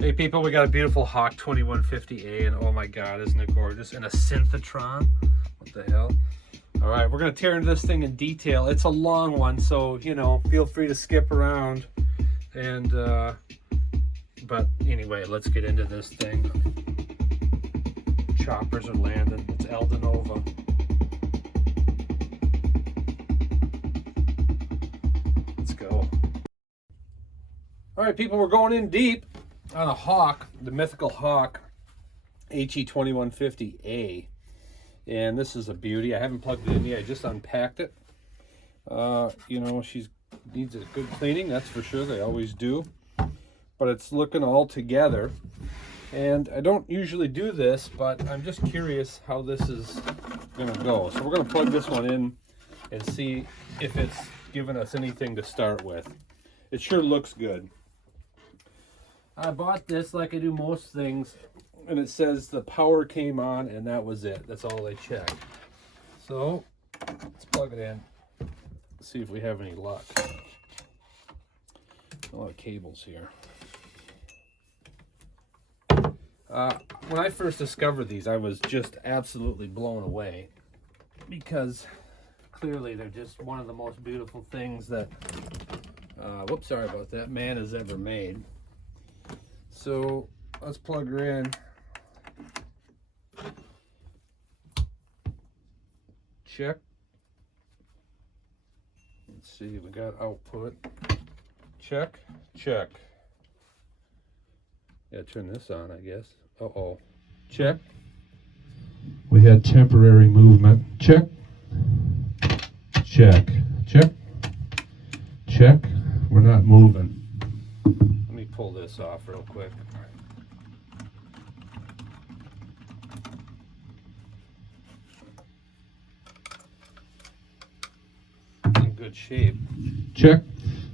Hey people, we got a beautiful HE-2150, and oh my god, isn't it gorgeous? And a Synthetron. What the hell? All right, we're gonna tear into this thing in detail. It's a long one, so you know, feel free to skip around. And but anyway, let's get into this thing. Choppers are landing. It's Eldenova. Let's go. All right, people, we're going in deep on a Hawk, the mythical Hawk HE-2150A. And this is a beauty. I haven't plugged it in yet. I just unpacked it. You know, she needs a good cleaning, that's for sure. They always do. But it's looking all together. And I don't usually do this, but I'm just curious how this is going to go. So we're going to plug this one in and see if it's giving us anything to start with. It sure looks good. I bought this like I do most things, and it says the power came on and that was it. That's all they checked. So let's plug it in, see if we have any luck. A lot of cables here. When I first discovered these, I was just absolutely blown away, because clearly they're just one of the most beautiful things that whoops, sorry about that, man has ever made. So let's plug her in. Check. Let's see, we got output. Check, check. Yeah, turn this on, I guess. Uh-oh. Check. We had temporary movement. Check. Check. Check. Check. We're not moving. Let me pull this off real quick. In good shape. Check.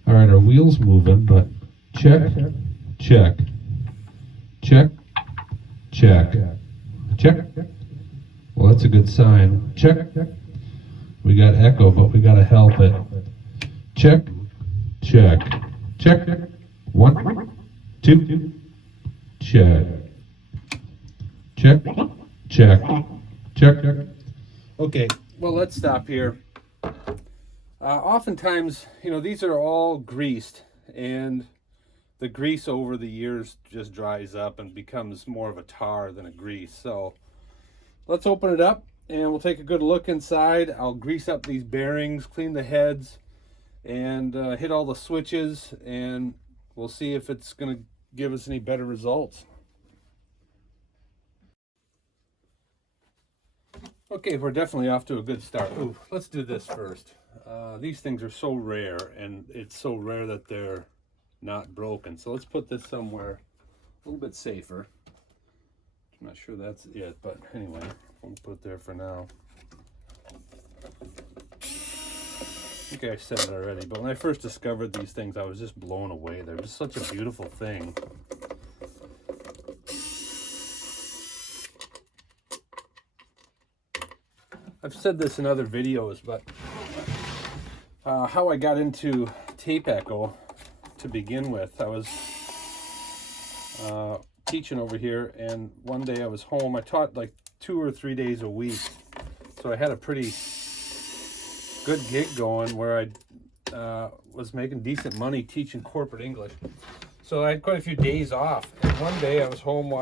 All right, our wheel's moving, but check. Check. Check. Check. Check. Well, that's a good sign. Check. We got echo, but we got to help it. Check. Check. Check. 1, 2. Check. Check. Check. Check. Okay, well, let's stop here. Oftentimes, you know, these are all greased, and the grease over the years just dries up and becomes more of a tar than a grease. So let's open it up and we'll take a good look inside. I'll grease up these bearings, clean the heads, and hit all the switches, and we'll see if it's going to give us any better results. Okay, we're definitely off to a good start. Ooh, let's do this first. These things are so rare, and it's so rare that they're not broken. So let's put this somewhere a little bit safer. I'm not sure that's it, but anyway, we'll put it there for now. I think I said it already, but when I first discovered these things, I was just blown away. They're just such a beautiful thing. I've said this in other videos, but how I got into tape echo to begin with. I was teaching over here, and one day I was home. I taught like 2 or 3 days a week, so I had a pretty good gig going where I was making decent money teaching corporate English. So I had quite a few days off, and one day I was home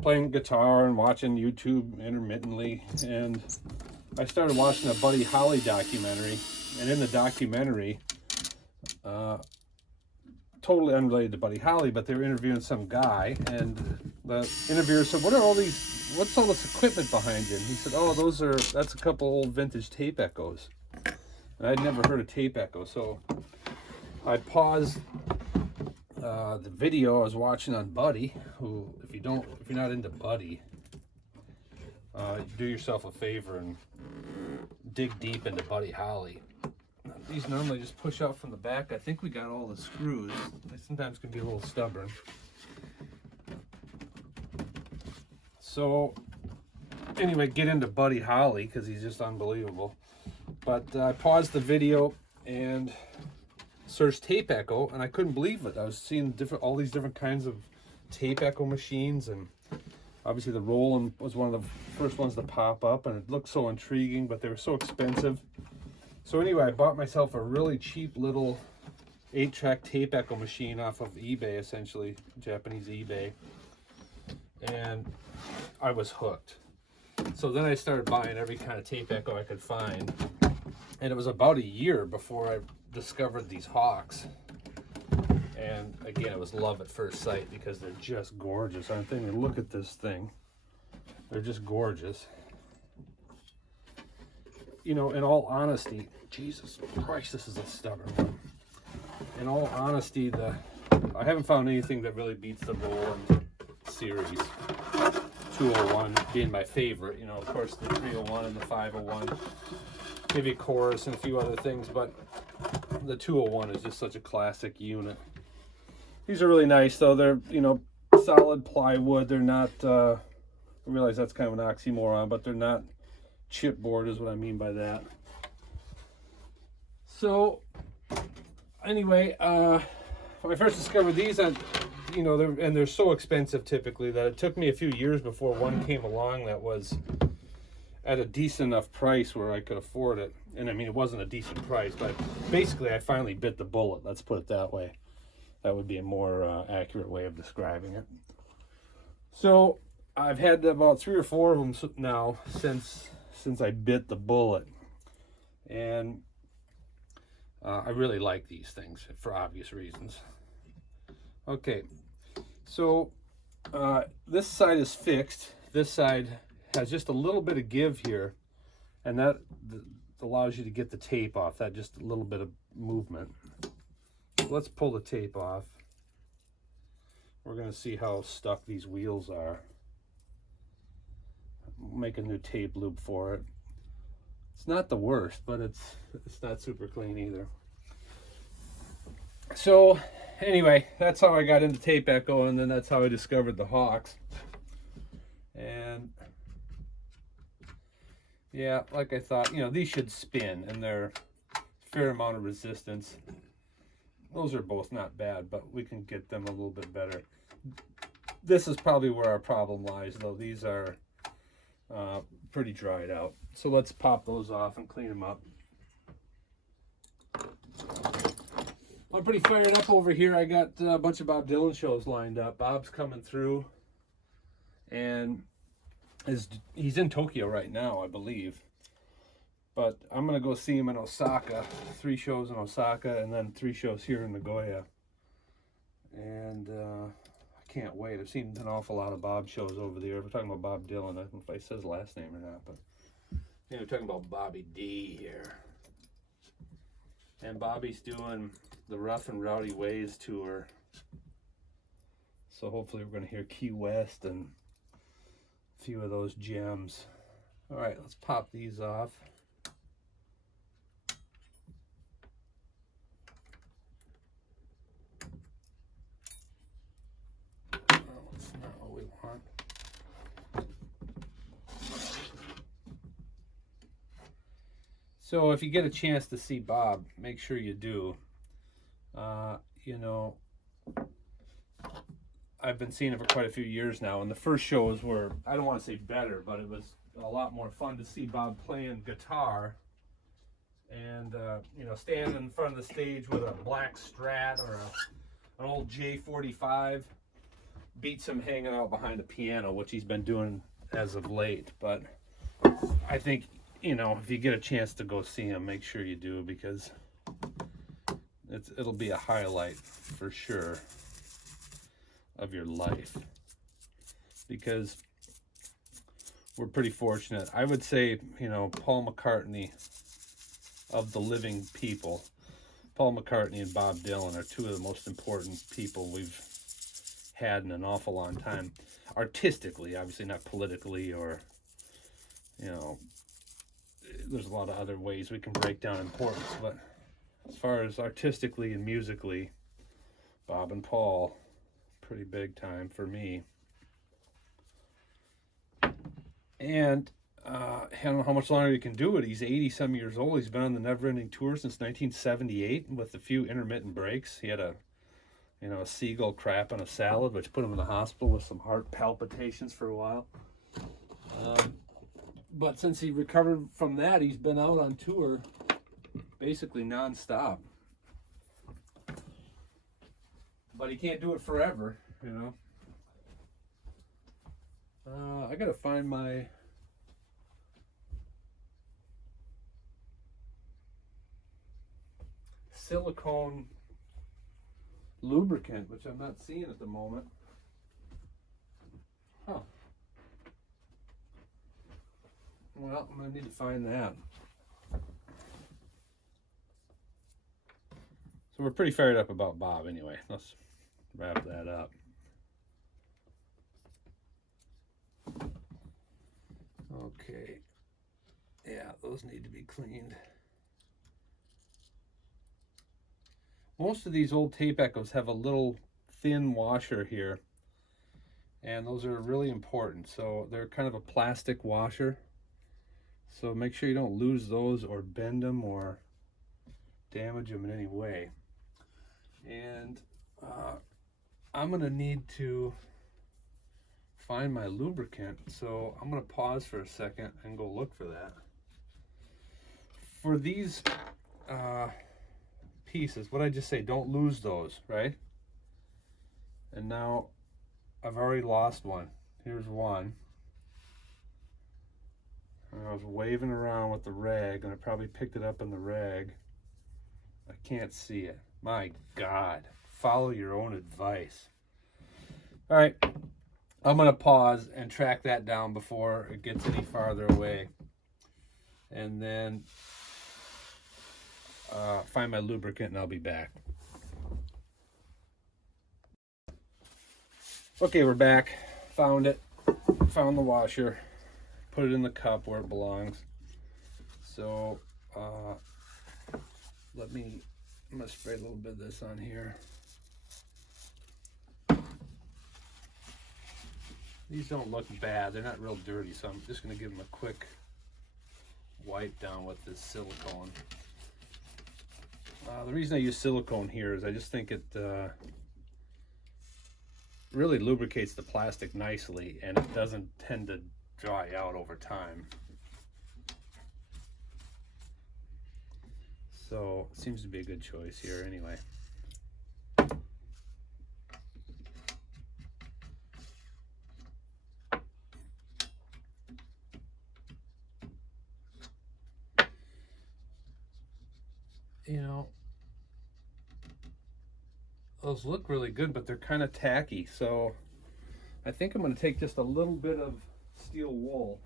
playing guitar and watching YouTube intermittently, and I started watching a Buddy Holly documentary. And in the documentary, totally unrelated to Buddy Holly, but they were interviewing some guy, and the interviewer said, what's all this equipment behind you? And he said, oh, that's a couple old vintage tape echoes. And I'd never heard of tape echo, so I paused the video I was watching on Buddy, who, if you're not into Buddy, do yourself a favor and dig deep into Buddy Holly. These normally just push out from the back. I think we got all the screws. They sometimes can be a little stubborn. So anyway, get into Buddy Holly because he's just unbelievable. But I paused the video and searched tape echo, and I couldn't believe it. I was seeing all these different kinds of tape echo machines, and obviously the Roland was one of the first ones to pop up, and it looked so intriguing, but they were so expensive. So anyway, I bought myself a really cheap little 8-track tape echo machine off of eBay, essentially, Japanese eBay, and I was hooked. So then I started buying every kind of tape echo I could find, and it was about a year before I discovered these Hawks. And again, it was love at first sight because they're just gorgeous, aren't they? I mean, look at this thing. They're just gorgeous. You know, in all honesty, Jesus Christ, this is a stubborn one. In all honesty, I haven't found anything that really beats the Roland series. 201 being my favorite. You know, of course, the 301 and the 501. Maybe a chorus and a few other things, but the 201 is just such a classic unit. These are really nice, though. They're, you know, solid plywood. They're not, I realize that's kind of an oxymoron, but they're not chipboard is what I mean by that. So, anyway, when I first discovered these, you know, they're so expensive typically that it took me a few years before one came along that was at a decent enough price where I could afford it. And I mean, it wasn't a decent price, but basically I finally bit the bullet, let's put it that way. That would be a more accurate way of describing it. So I've had about 3 or 4 of them now since I bit the bullet, and I really like these things for obvious reasons. Okay, so this side is fixed. This side has just a little bit of give here, and that allows you to get the tape off. That just a little bit of movement. Let's pull the tape off. We're going to see how stuck these wheels are. Make a new tape loop for it. It's not the worst, but it's not super clean either. So anyway, that's how I got into tape echo, and then that's how I discovered the Hawks. And yeah, like I thought, you know, these should spin, and they're a fair amount of resistance. Those are both not bad, but we can get them a little bit better. This is probably where our problem lies, though. These are pretty dried out. So let's pop those off and clean them up. I'm pretty fired up over here. I got a bunch of Bob Dylan shows lined up. Bob's coming through, and he's in Tokyo right now, I believe. But I'm going to go see him in Osaka. 3 shows in Osaka, and then 3 shows here in Nagoya. And I can't wait. I've seen an awful lot of Bob shows over there. We're talking about Bob Dylan. I don't know if I said his last name or not, but yeah, we're talking about Bobby D here. And Bobby's doing the Rough and Rowdy Ways tour. So hopefully we're going to hear Key West and a few of those gems. All right, let's pop these off. That's not what we want. So if you get a chance to see Bob, make sure you do. You know, I've been seeing it for quite a few years now, and the first shows were, I don't want to say better, but it was a lot more fun to see Bob playing guitar and, you know, standing in front of the stage with a black Strat or an old J45. Beats him hanging out behind a piano, which he's been doing as of late. But I think, you know, if you get a chance to go see him, make sure you do, because it'll be a highlight for sure of your life, because we're pretty fortunate. I would say, you know, Paul McCartney, of the living people, Paul McCartney and Bob Dylan are 2 of the most important people we've had in an awful long time. Artistically, obviously not politically, or, you know, there's a lot of other ways we can break down importance, but as far as artistically and musically, Bob and Paul, pretty big time for me. And I don't know how much longer he can do it. He's 80 some years old. He's been on the Never Ending Tour since 1978 with a few intermittent breaks. He had a seagull crap on a salad, which put him in the hospital with some heart palpitations for a while. But since he recovered from that, he's been out on tour basically nonstop. But he can't do it forever, you know. I gotta find my silicone lubricant, which I'm not seeing at the moment. Huh. Well, I'm gonna need to find that. So we're pretty fired up about Bob anyway. Let's wrap that up. Okay. Yeah, those need to be cleaned. Most of these old tape echoes have a little thin washer here, and those are really important. So they're kind of a plastic washer, so make sure you don't lose those or bend them or damage them in any way. And I'm gonna need to find my lubricant, so I'm gonna pause for a second and go look for that. For these pieces, what I just say, don't lose those, right? And now I've already lost one. Here's one. And I was waving around with the rag, and I probably picked it up in the rag. I can't see it. My God, follow your own advice. All right, I'm gonna pause and track that down before it gets any farther away, and then find my lubricant, and I'll be back. Okay, we're back. Found it. Found the washer. Put it in the cup where it belongs. So I'm gonna spray a little bit of this on here. These don't look bad. They're not real dirty, so I'm just gonna give them a quick wipe down with this silicone. The reason I use silicone here is I just think it really lubricates the plastic nicely, and it doesn't tend to dry out over time. So it seems to be a good choice here anyway. You know, those look really good, but they're kind of tacky. So I think I'm going to take just a little bit of steel wool.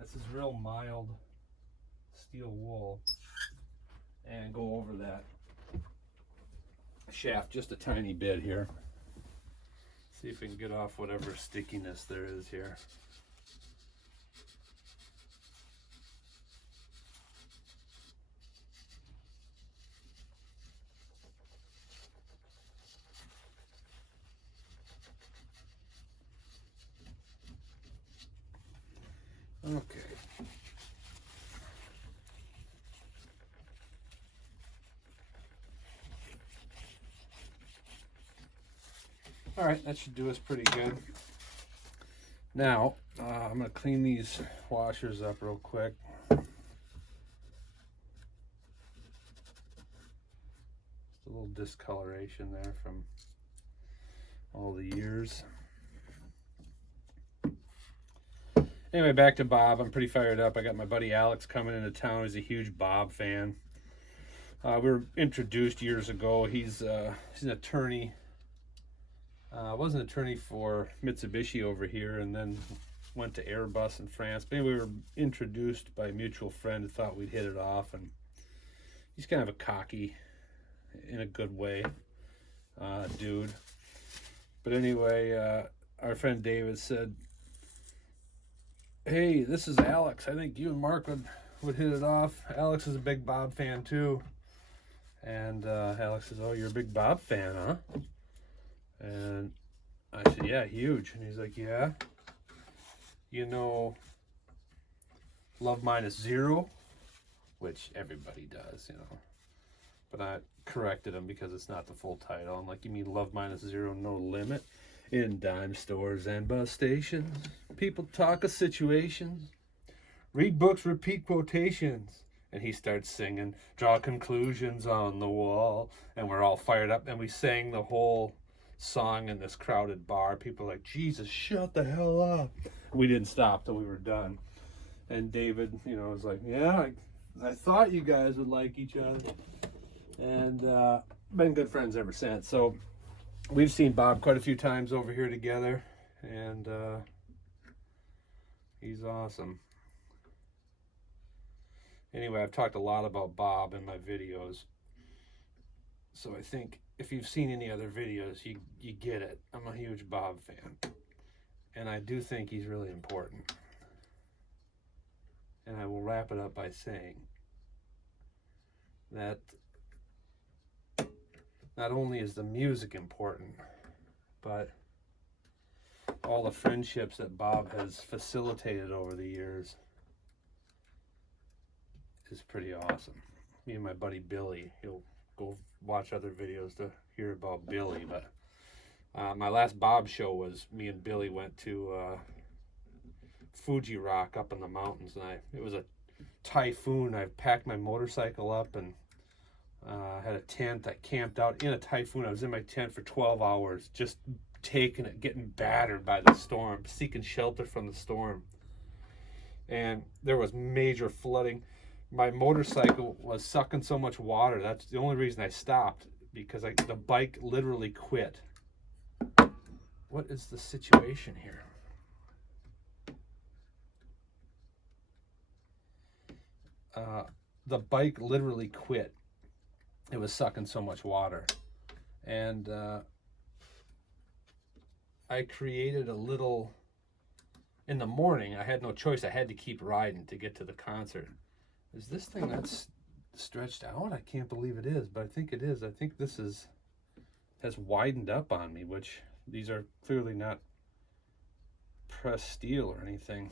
This is real mild steel wool, and go over that shaft just a tiny bit here. See if we can get off whatever stickiness there is here. Okay. All right, that should do us pretty good. Now, I'm going to clean these washers up real quick. Just a little discoloration there from all the years. Anyway, back to Bob. I'm pretty fired up. I got my buddy Alex coming into town. He's a huge Bob fan. We were introduced years ago. He's an attorney. Was an attorney for Mitsubishi over here, and then went to Airbus in France. But anyway, we were introduced by a mutual friend who thought we'd hit it off, and he's kind of a cocky, in a good way, dude. But anyway, our friend David said, "Hey, this is Alex. I think you and Mark would hit it off." Alex is a big Bob fan too. And Alex says, "Oh, you're a big Bob fan, huh?" And I said, "Yeah, huge." And he's like, "Yeah. You know, Love Minus Zero, which everybody does, you know. But I corrected them because it's not the full title. I'm like, you mean Love Minus Zero, No Limit? In dime stores and bus stations, people talk of situations, read books, repeat quotations. And he starts singing, draw conclusions on the wall. And we're all fired up. And we sang the whole song in this crowded bar. People are like, Jesus, shut the hell up. We didn't stop till we were done. And David, you know, was like, yeah, I thought you guys would like each other. And been good friends ever since. So we've seen Bob quite a few times over here together. And he's awesome. Anyway, I've talked a lot about Bob in my videos. So I think if you've seen any other videos, you get it. I'm a huge Bob fan. And I do think he's really important. And I will wrap it up by saying that not only is the music important, but all the friendships that Bob has facilitated over the years is pretty awesome. Me and my buddy Billy, he'll go watch other videos to hear about Billy, but my last Bob show was me and Billy went to Fuji Rock up in the mountains, and it was a typhoon. I packed my motorcycle up and had a tent. I camped out in a typhoon. I was in my tent for 12 hours, just taking it, getting battered by the storm, seeking shelter from the storm. And there was major flooding. My motorcycle was sucking so much water. That's the only reason I stopped, because the bike literally quit. What is the situation here? The bike literally quit. It was sucking so much water. And I created a little, in the morning, I had no choice. I had to keep riding to get to the concert. Is this thing that's stretched out? I can't believe it is, but I think it is. I think this has widened up on me, which these are clearly not pressed steel or anything.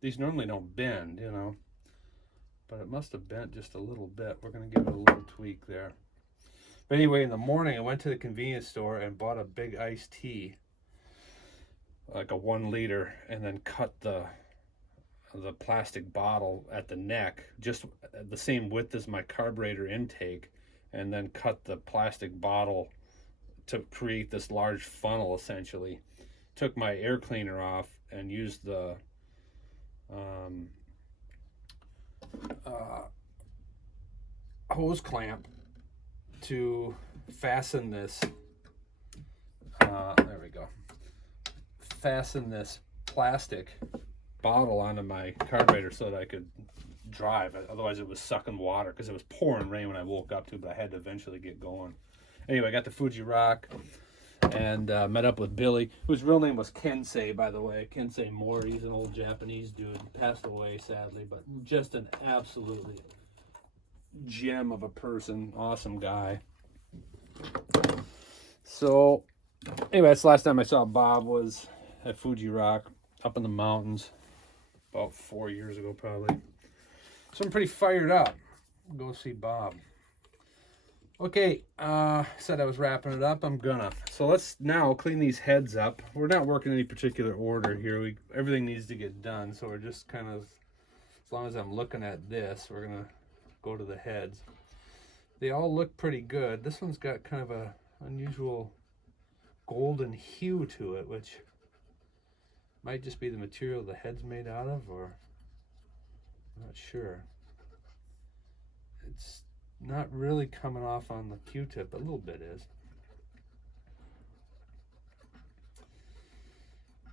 These normally don't bend, you know, but it must have bent just a little bit. We're going to give it a little tweak there. But anyway, in the morning, I went to the convenience store and bought a big iced tea, like a 1 liter, and then cut the plastic bottle at the neck, just the same width as my carburetor intake, and then cut the plastic bottle to create this large funnel, essentially. Took my air cleaner off and used the hose clamp to fasten this, there we go, fasten this plastic bottle onto my carburetor so that I could drive. Otherwise it was sucking water because it was pouring rain when I woke up too, but I had to eventually get going. Anyway, I got to Fuji Rock and met up with Billy, whose real name was Kensei, by the way. Kensei Mori. He's an old Japanese dude. Passed away, sadly, but just an absolutely gem of a person. Awesome guy. So, anyway, that's the last time I saw Bob was at Fuji Rock, up in the mountains, about 4 years ago, probably. So I'm pretty fired up. Go see Bob. Okay, said I was wrapping it up. I'm gonna. So let's now clean these heads up. We're not working in any particular order here. Everything needs to get done. So we're just kind of, as long as I'm looking at this, we're gonna go to the heads. They all look pretty good. This one's got kind of a unusual golden hue to it, which might just be the material the head's made out of, or I'm not sure. It's not really coming off on the Q-tip. A little bit is.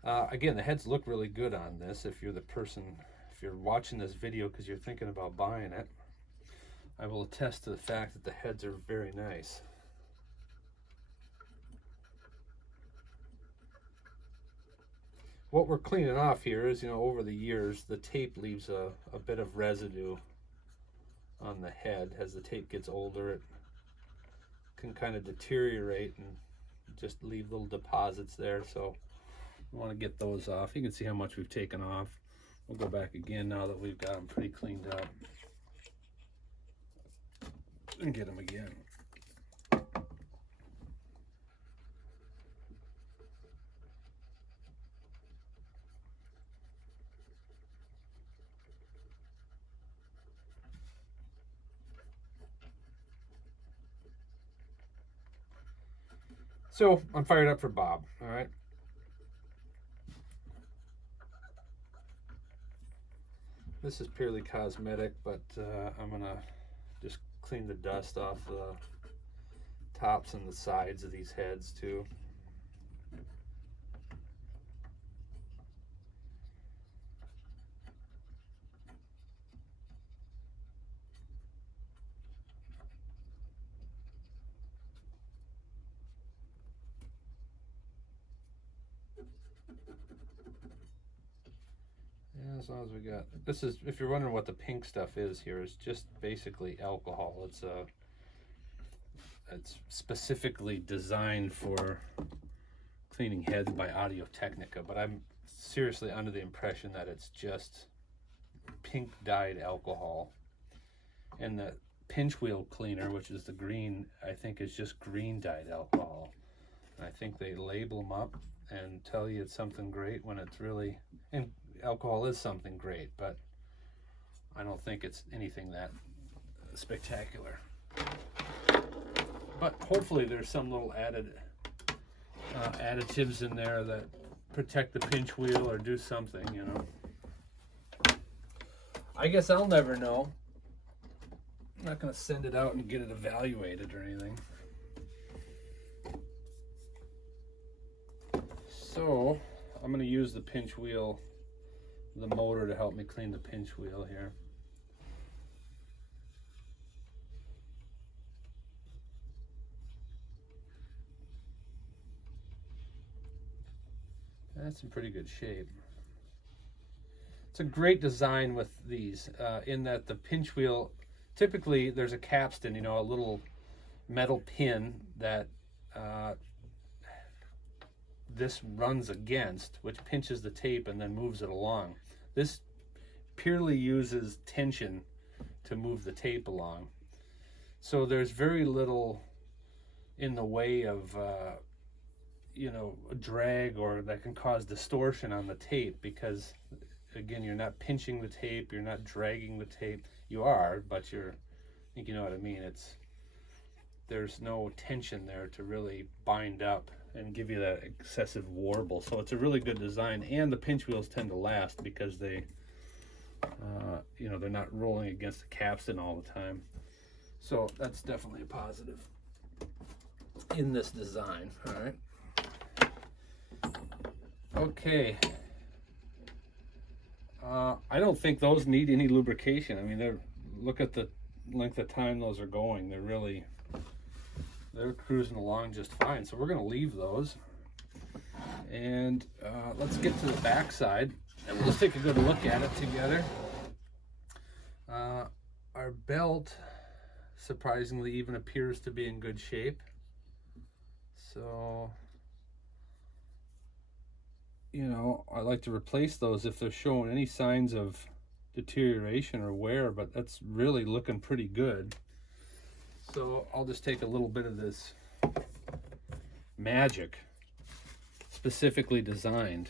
Again, the heads look really good on this. If you're the person, if you're watching this video because you're thinking about buying it, I will attest to the fact that the heads are very nice. What we're cleaning off here is, you know, over the years, the tape leaves a bit of residue on the head. As the tape gets older, it can kind of deteriorate and just leave little deposits there. So we want to get those off. You can see how much we've taken off. We'll go back again now that we've got them pretty cleaned up and get them again. So I'm fired up for Bob, all right? This is purely cosmetic, but I'm gonna just clean the dust off the tops and the sides of these heads too. As long as we got, this is, if you're wondering what the pink stuff is here, it's just basically alcohol. It's specifically designed for cleaning heads by Audio-Technica, but I'm seriously under the impression that it's just pink dyed alcohol. And the pinch wheel cleaner, which is the green, I think is just green dyed alcohol. And I think they label them up and tell you it's something great when it's really, and alcohol is something great, but I don't think it's anything that spectacular. But hopefully there's some little added additives in there that protect the pinch wheel or do something, you know. I guess I'll never know. I'm not going to send it out and get it evaluated or anything. So I'm going to use the pinch wheel, the motor, to help me clean the pinch wheel here. That's in pretty good shape. It's a great design with these, in that the pinch wheel, typically there's a capstan, you know, a little metal pin that this runs against, which pinches the tape and then moves it along. This purely uses tension to move the tape along. So there's very little in the way of you know, drag or that can cause distortion on the tape, because again, you're not pinching the tape, you're not dragging the tape. You are, but I think you know what I mean. There's no tension there to really bind up and give you that excessive warble. So it's a really good design, and the pinch wheels tend to last because they, you know, they're not rolling against the capstan all the time. So that's definitely a positive in this design. All right. Okay. I don't think those need any lubrication. I mean, look at the length of time those are going. They're cruising along just fine. So we're going to leave those. And let's get to the back side, and we'll just take a good look at it together. Our belt, surprisingly, even appears to be in good shape. So, you know, I like to replace those if they're showing any signs of deterioration or wear, but that's really looking pretty good. So I'll just take a little bit of this magic, specifically designed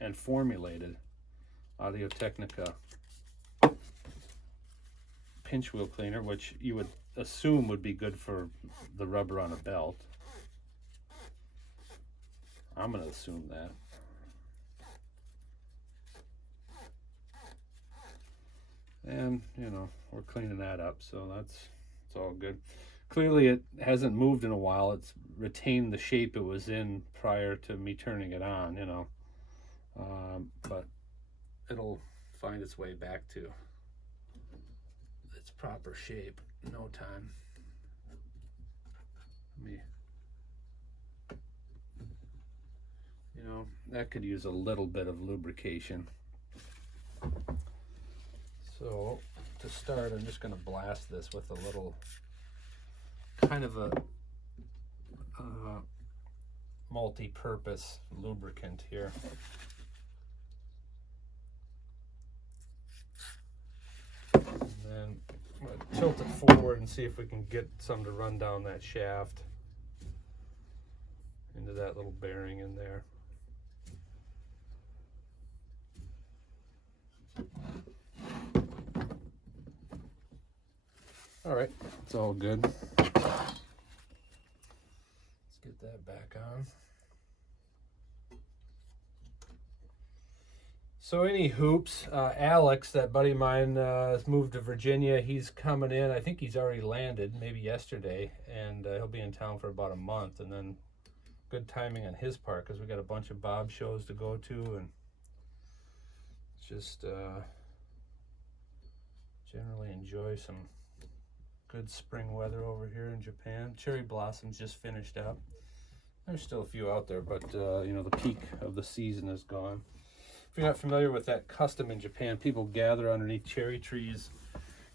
and formulated Audio-Technica pinch wheel cleaner, which you would assume would be good for the rubber on a belt. I'm going to assume that. And, you know, we're cleaning that up, so it's all good. Clearly it hasn't moved in a while. It's retained the shape it was in prior to me turning it on, you know. But it'll find its way back to its proper shape in no time. You know, that could use a little bit of lubrication. So to start, I'm just going to blast this with a little kind of a multi-purpose lubricant here. tilt it forward and see if we can get some to run down that shaft into that little bearing in there. All right, it's all good. Let's get that back on. So any hoops, Alex, that buddy of mine, has moved to Virginia. He's coming in. I think he's already landed, maybe yesterday, and he'll be in town for about a month. And then good timing on his part because we got a bunch of Bob shows to go to, and just generally enjoy some good spring weather over here in Japan. Cherry blossoms just finished up. There's still a few out there, but you know, the peak of the season is gone. If you're not familiar with that custom in Japan, people gather underneath cherry trees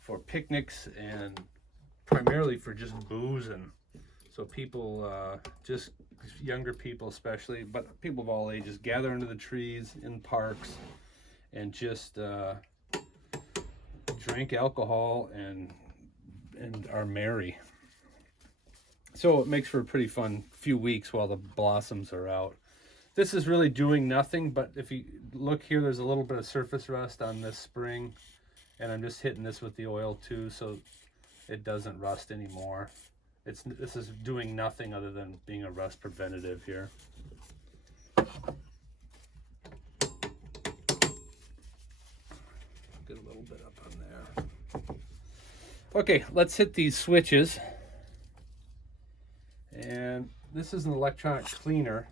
for picnics and primarily for just boozing. So people, just younger people especially, but people of all ages, gather under the trees in parks and just drink alcohol and are merry. So it makes for a pretty fun few weeks while the blossoms are out. This is really doing nothing, but if you look here, there's a little bit of surface rust on this spring, and I'm just hitting this with the oil too so it doesn't rust anymore. This is doing nothing other than being a rust preventative here. Get a little bit up on there. Okay, let's hit these switches. And this is an electronic cleaner.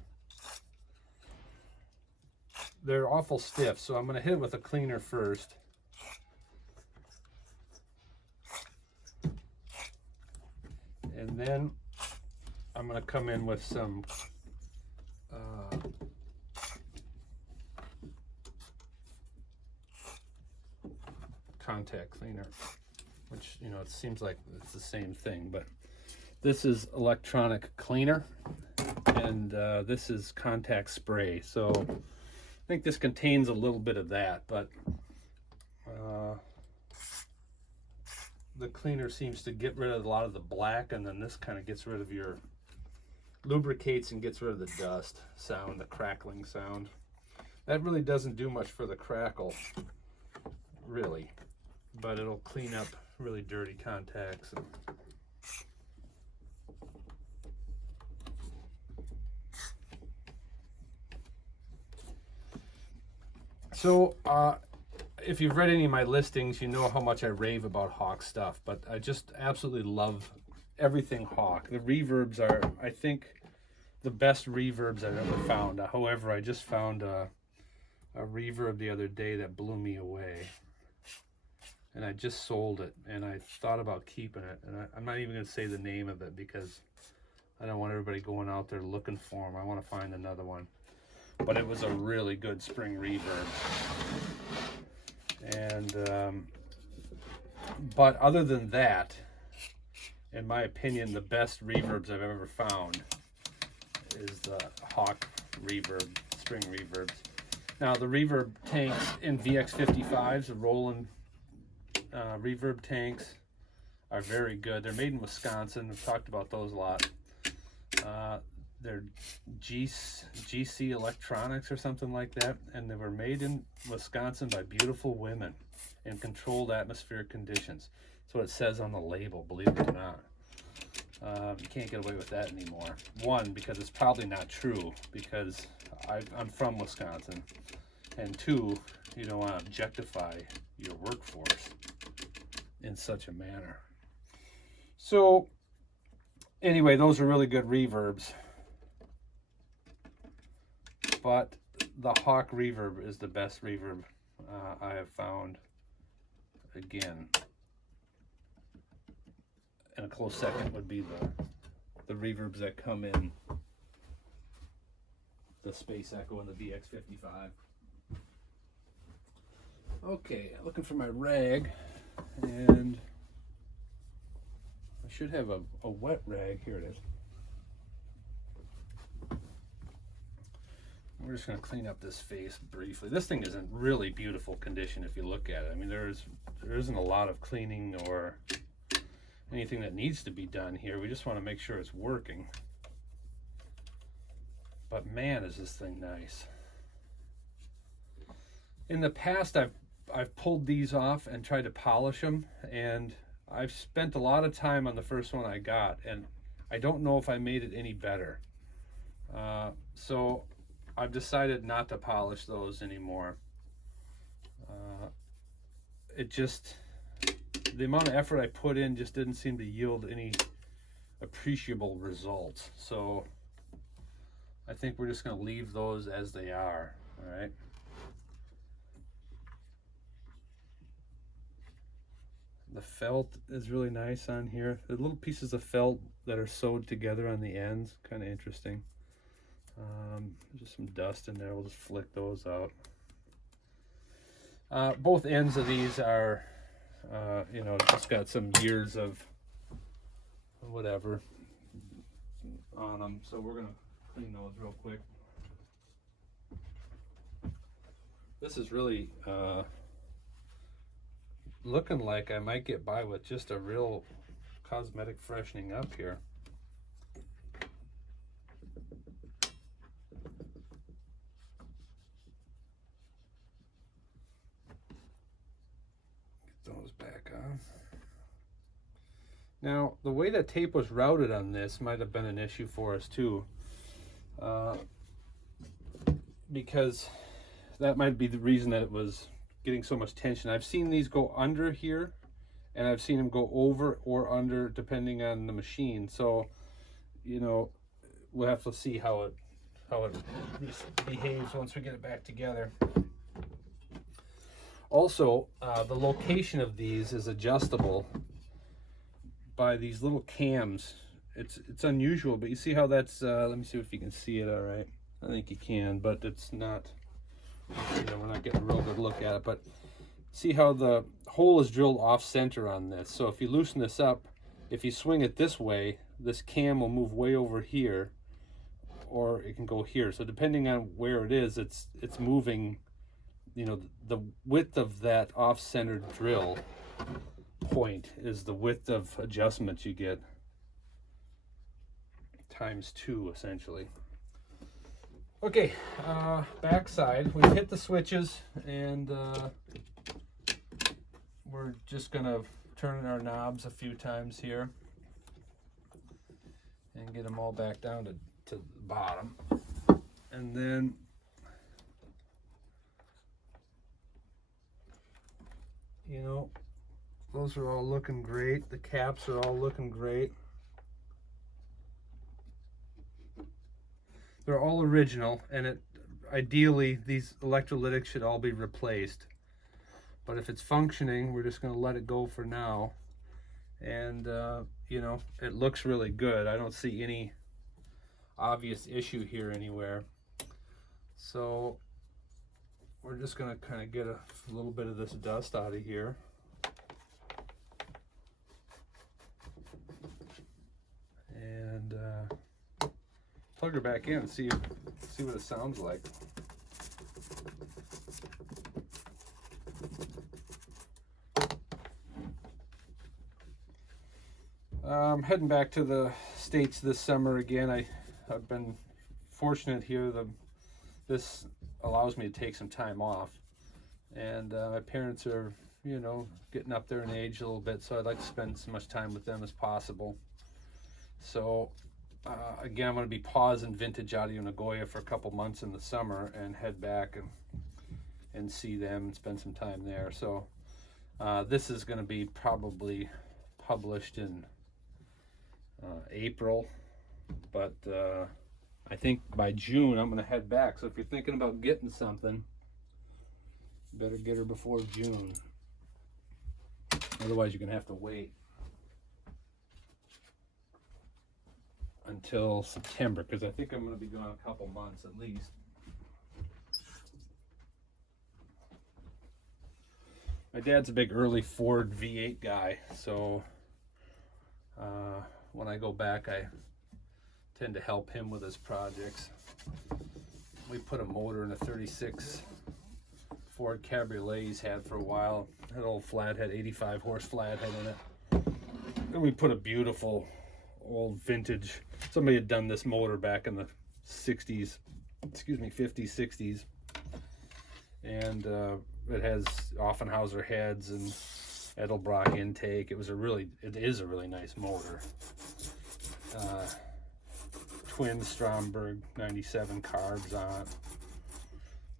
They're awful stiff, so I'm going to hit it with a cleaner first. And then I'm going to come in with some contact cleaner, which, you know, it seems like it's the same thing, but this is electronic cleaner, and this is contact spray. So I think this contains a little bit of that, but the cleaner seems to get rid of a lot of the black, and then this kind of gets rid of your lubricates and gets rid of the dust sound, the crackling sound. That really doesn't do much for the crackle, really, but it'll clean up really dirty contacts. And so if you've read any of my listings, you know how much I rave about Hawk stuff, but I just absolutely love everything Hawk. The reverbs are, I think, the best reverbs I've ever found. However, I just found a reverb the other day that blew me away, and I just sold it, and I thought about keeping it, and I'm not even going to say the name of it because I don't want everybody going out there looking for them. I want to find another one, but it was a really good spring reverb. And but other than that, in my opinion, the best reverbs I've ever found is the Hawk reverb, spring reverbs. Now the reverb tanks in VX55s, the Roland reverb tanks, are very good. They're made in Wisconsin. We've talked about those a lot. They're GC Electronics or something like that, and they were made in Wisconsin by beautiful women in controlled atmospheric conditions. That's what it says on the label, believe it or not. You can't get away with that anymore. One, because it's probably not true, because I'm from Wisconsin, and two, you don't want to objectify your workforce in such a manner. So anyway, those are really good reverbs, but the Hawk reverb is the best reverb I have found. Again, and a close second would be the reverbs that come in the Space Echo and the VX55. Okay, looking for my rag, and I should have a wet rag. Here it is. We're just going to clean up this face briefly. This thing is in really beautiful condition if you look at it. I mean, there isn't a lot of cleaning or anything that needs to be done here. We just want to make sure it's working. But man, is this thing nice. In the past, I've pulled these off and tried to polish them, and I've spent a lot of time on the first one I got, and I don't know if I made it any better. So I've decided not to polish those anymore. The amount of effort I put in just didn't seem to yield any appreciable results. So I think we're just going to leave those as they are. All right. The felt is really nice on here. The little pieces of felt that are sewed together on the ends, kind of interesting. Just some dust in there. We'll just flick those out. Both ends of these are, you know, just got some years of whatever on them. So we're gonna clean those real quick. This is really looking like I might get by with just a real cosmetic freshening up here. Get those back on. Now, the way that tape was routed on this might have been an issue for us too, because that might be the reason that it was getting so much tension. I've seen these go under here, and I've seen them go over or under depending on the machine. So, you know, we'll have to see how it behaves once we get it back together. Also, the location of these is adjustable by these little cams. It's unusual, but you see how that's let me see if you can see it. All right, I think you can, but it's not, you know, we're not getting a real good look at it. But see how the hole is drilled off center on this. So if you loosen this up, if you swing it this way, this cam will move way over here, or it can go here. So depending on where it is, it's moving, you know, the width of that off-centered drill point is the width of adjustment you get times 2 essentially. Okay, backside, we've hit the switches, and we're just gonna turn our knobs a few times here and get them all back down to the bottom. And then you know, those are all looking great. The caps are all looking great. They're all original, and ideally these electrolytics should all be replaced. But if it's functioning, we're just going to let it go for now. And you know, it looks really good. I don't see any obvious issue here anywhere. So we're just going to kind of get a little bit of this dust out of here. And plug her back in and see what it sounds like. I'm heading back to the States this summer again. I've been fortunate here. This allows me to take some time off, and my parents are, you know, getting up there in age a little bit, so I'd like to spend as much time with them as possible. So again, I'm going to be pausing Vintage Audio Nagoya for a couple months in the summer and head back and see them and spend some time there. So this is going to be probably published in April, but I think by June I'm going to head back. So if you're thinking about getting something, you better get her before June. Otherwise you're going to have to wait until September, because I think I'm going to be gone a couple months at least. My dad's a big early Ford V8 guy, so when I go back I tend to help him with his projects. We put a motor in a 36 Ford Cabriolet he's had for a while. That old flathead, 85 horse flathead in it. And we put a beautiful old vintage, somebody had done this motor back in the 60s, excuse me, 50s, 60s. And it has Offenhauser heads and Edelbrock intake. It is a really nice motor. Twin Stromberg 97 carbs on it.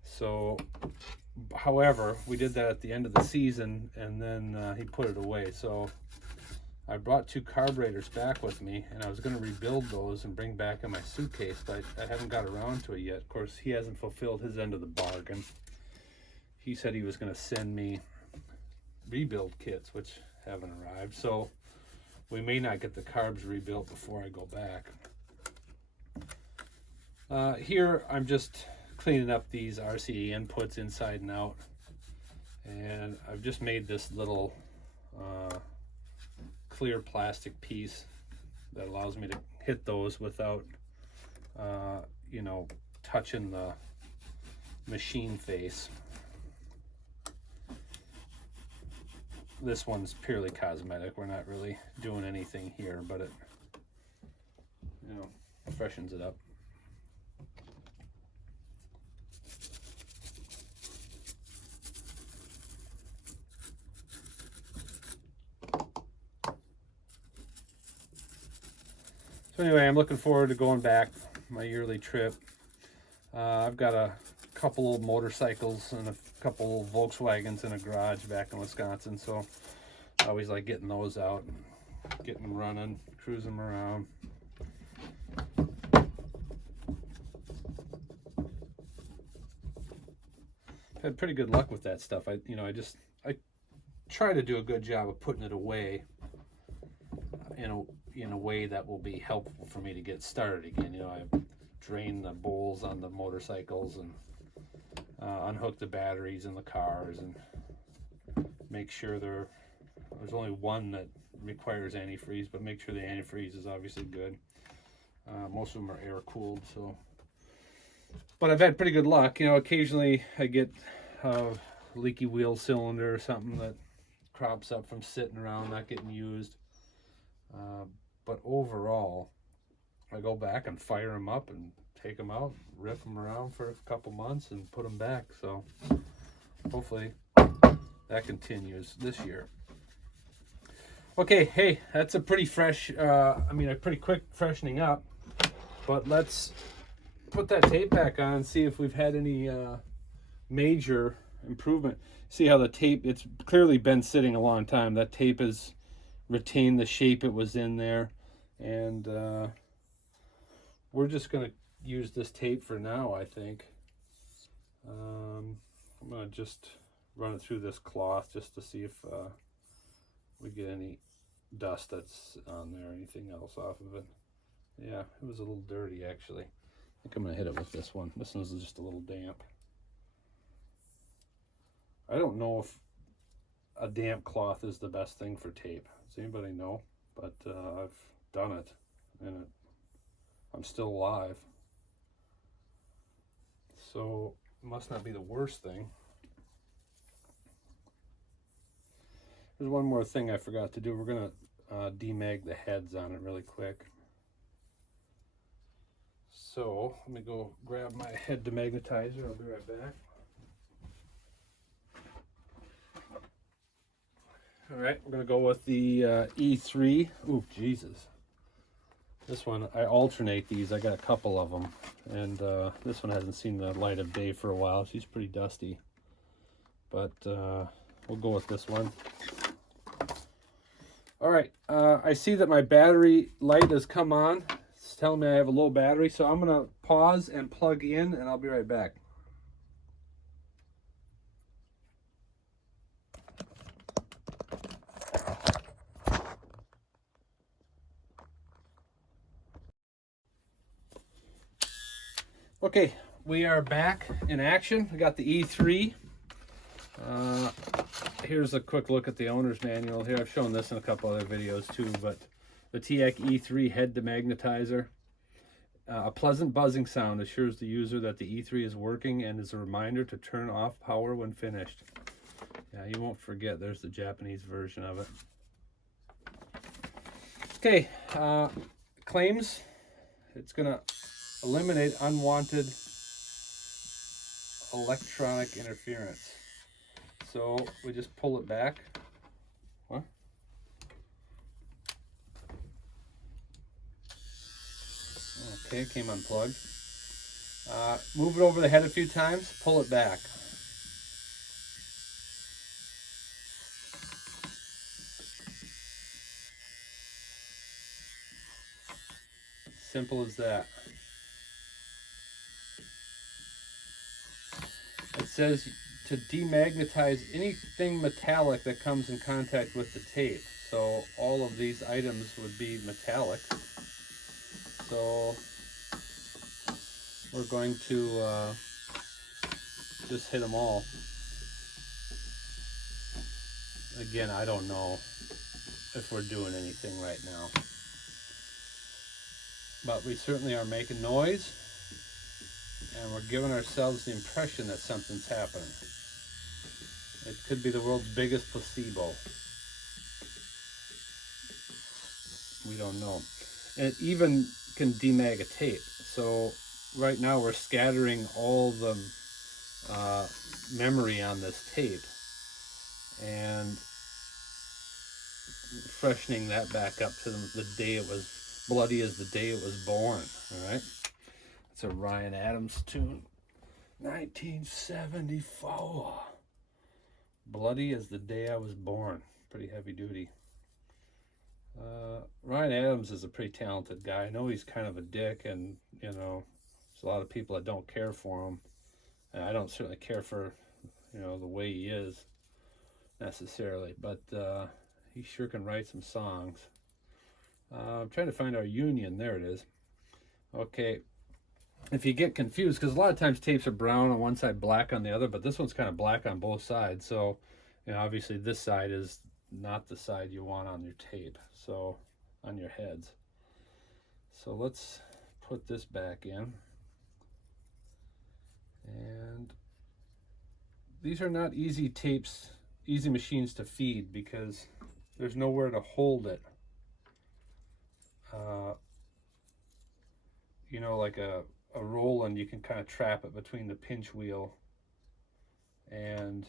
So, however, we did that at the end of the season, and then he put it away. So I brought 2 carburetors back with me, and I was going to rebuild those and bring back in my suitcase, but I haven't got around to it yet. Of course, he hasn't fulfilled his end of the bargain. He said he was going to send me rebuild kits, which haven't arrived, so we may not get the carbs rebuilt before I go back. Here I'm just cleaning up these RCA inputs inside and out, and I've just made this little clear plastic piece that allows me to hit those without you know, touching the machine face. This one's purely cosmetic. We're not really doing anything here, but it, you know, freshens it up. So anyway, I'm looking forward to going back, my yearly trip. I've got a couple old motorcycles and a couple old Volkswagens in a garage back in Wisconsin, so I always like getting those out and getting them running, cruising them around. Had pretty good luck with that stuff. I try to do a good job of putting it away in a way that will be helpful for me to get started again. You know, I drain the bowls on the motorcycles and unhook the batteries in the cars and make sure there's only one that requires antifreeze, but make sure the antifreeze is obviously good. Most of them are air cooled, so. But I've had pretty good luck. You know, occasionally I get a leaky wheel cylinder or something that crops up from sitting around not getting used. But overall, I go back and fire them up and take them out, rip them around for a couple months and put them back. So hopefully that continues this year. Okay, hey, that's a pretty fresh, a pretty quick freshening up, but let's put that tape back on and see if we've had any major improvement. See how the tape, it's clearly been sitting a long time. That tape has retained the shape it was in there, and we're just going to use this tape for now, I think. I'm going to just run it through this cloth just to see if we get any dust that's on there, anything else off of it. Yeah, it was a little dirty actually. I think I'm going to hit it with this one. This one's just a little damp. I don't know if a damp cloth is the best thing for tape. Does anybody know? But I've done it, and I'm still alive. So it must not be the worst thing. There's one more thing I forgot to do. We're going to demag the heads on it really quick. So let me go grab my head demagnetizer. I'll be right back. All right, we're going to go with the E3. Ooh, Jesus. This one, I alternate these. I got a couple of them. And this one hasn't seen the light of day for a while. She's pretty dusty. But we'll go with this one. All right, I see that my battery light has come on. It's telling me I have a low battery. So I'm going to pause and plug in, and I'll be right back. Okay, we are back in action. We got the E3. Here's a quick look at the owner's manual here. I've shown this in a couple other videos too, but the TEC E3 head demagnetizer. A pleasant buzzing sound assures the user that the E3 is working and is a reminder to turn off power when finished. Yeah, you won't forget. There's the Japanese version of it. Okay, claims it's going to eliminate unwanted electronic interference. So we just pull it back. What? Okay, came unplugged. Move it over the head a few times, pull it back. Simple as that. It says to demagnetize anything metallic that comes in contact with the tape. So all of these items would be metallic. So we're going to just hit them all. Again, I don't know if we're doing anything right now, but we certainly are making noise, and we're giving ourselves the impression that something's happening. It could be the world's biggest placebo. We don't know. And it even can demag a tape. So right now we're scattering all the memory on this tape and freshening that back up to the day it was bloody as the day it was born. All right, it's a Ryan Adams tune, 1974. Bloody as the day I was born. Pretty heavy duty. Ryan Adams is a pretty talented guy. I know he's kind of a dick, and you know, there's a lot of people that don't care for him, and I don't certainly care for, you know, the way he is necessarily, but he sure can write some songs. I'm trying to find our union. There it is. Okay, if you get confused, because a lot of times tapes are brown on one side, black on the other, but this one's kind of black on both sides, so you know, obviously this side is not the side you want on your tape, so on your heads. So let's put this back in. And these are not easy tapes, easy machines to feed, because there's nowhere to hold it. You know, like a Roland, you can kind of trap it between the pinch wheel, and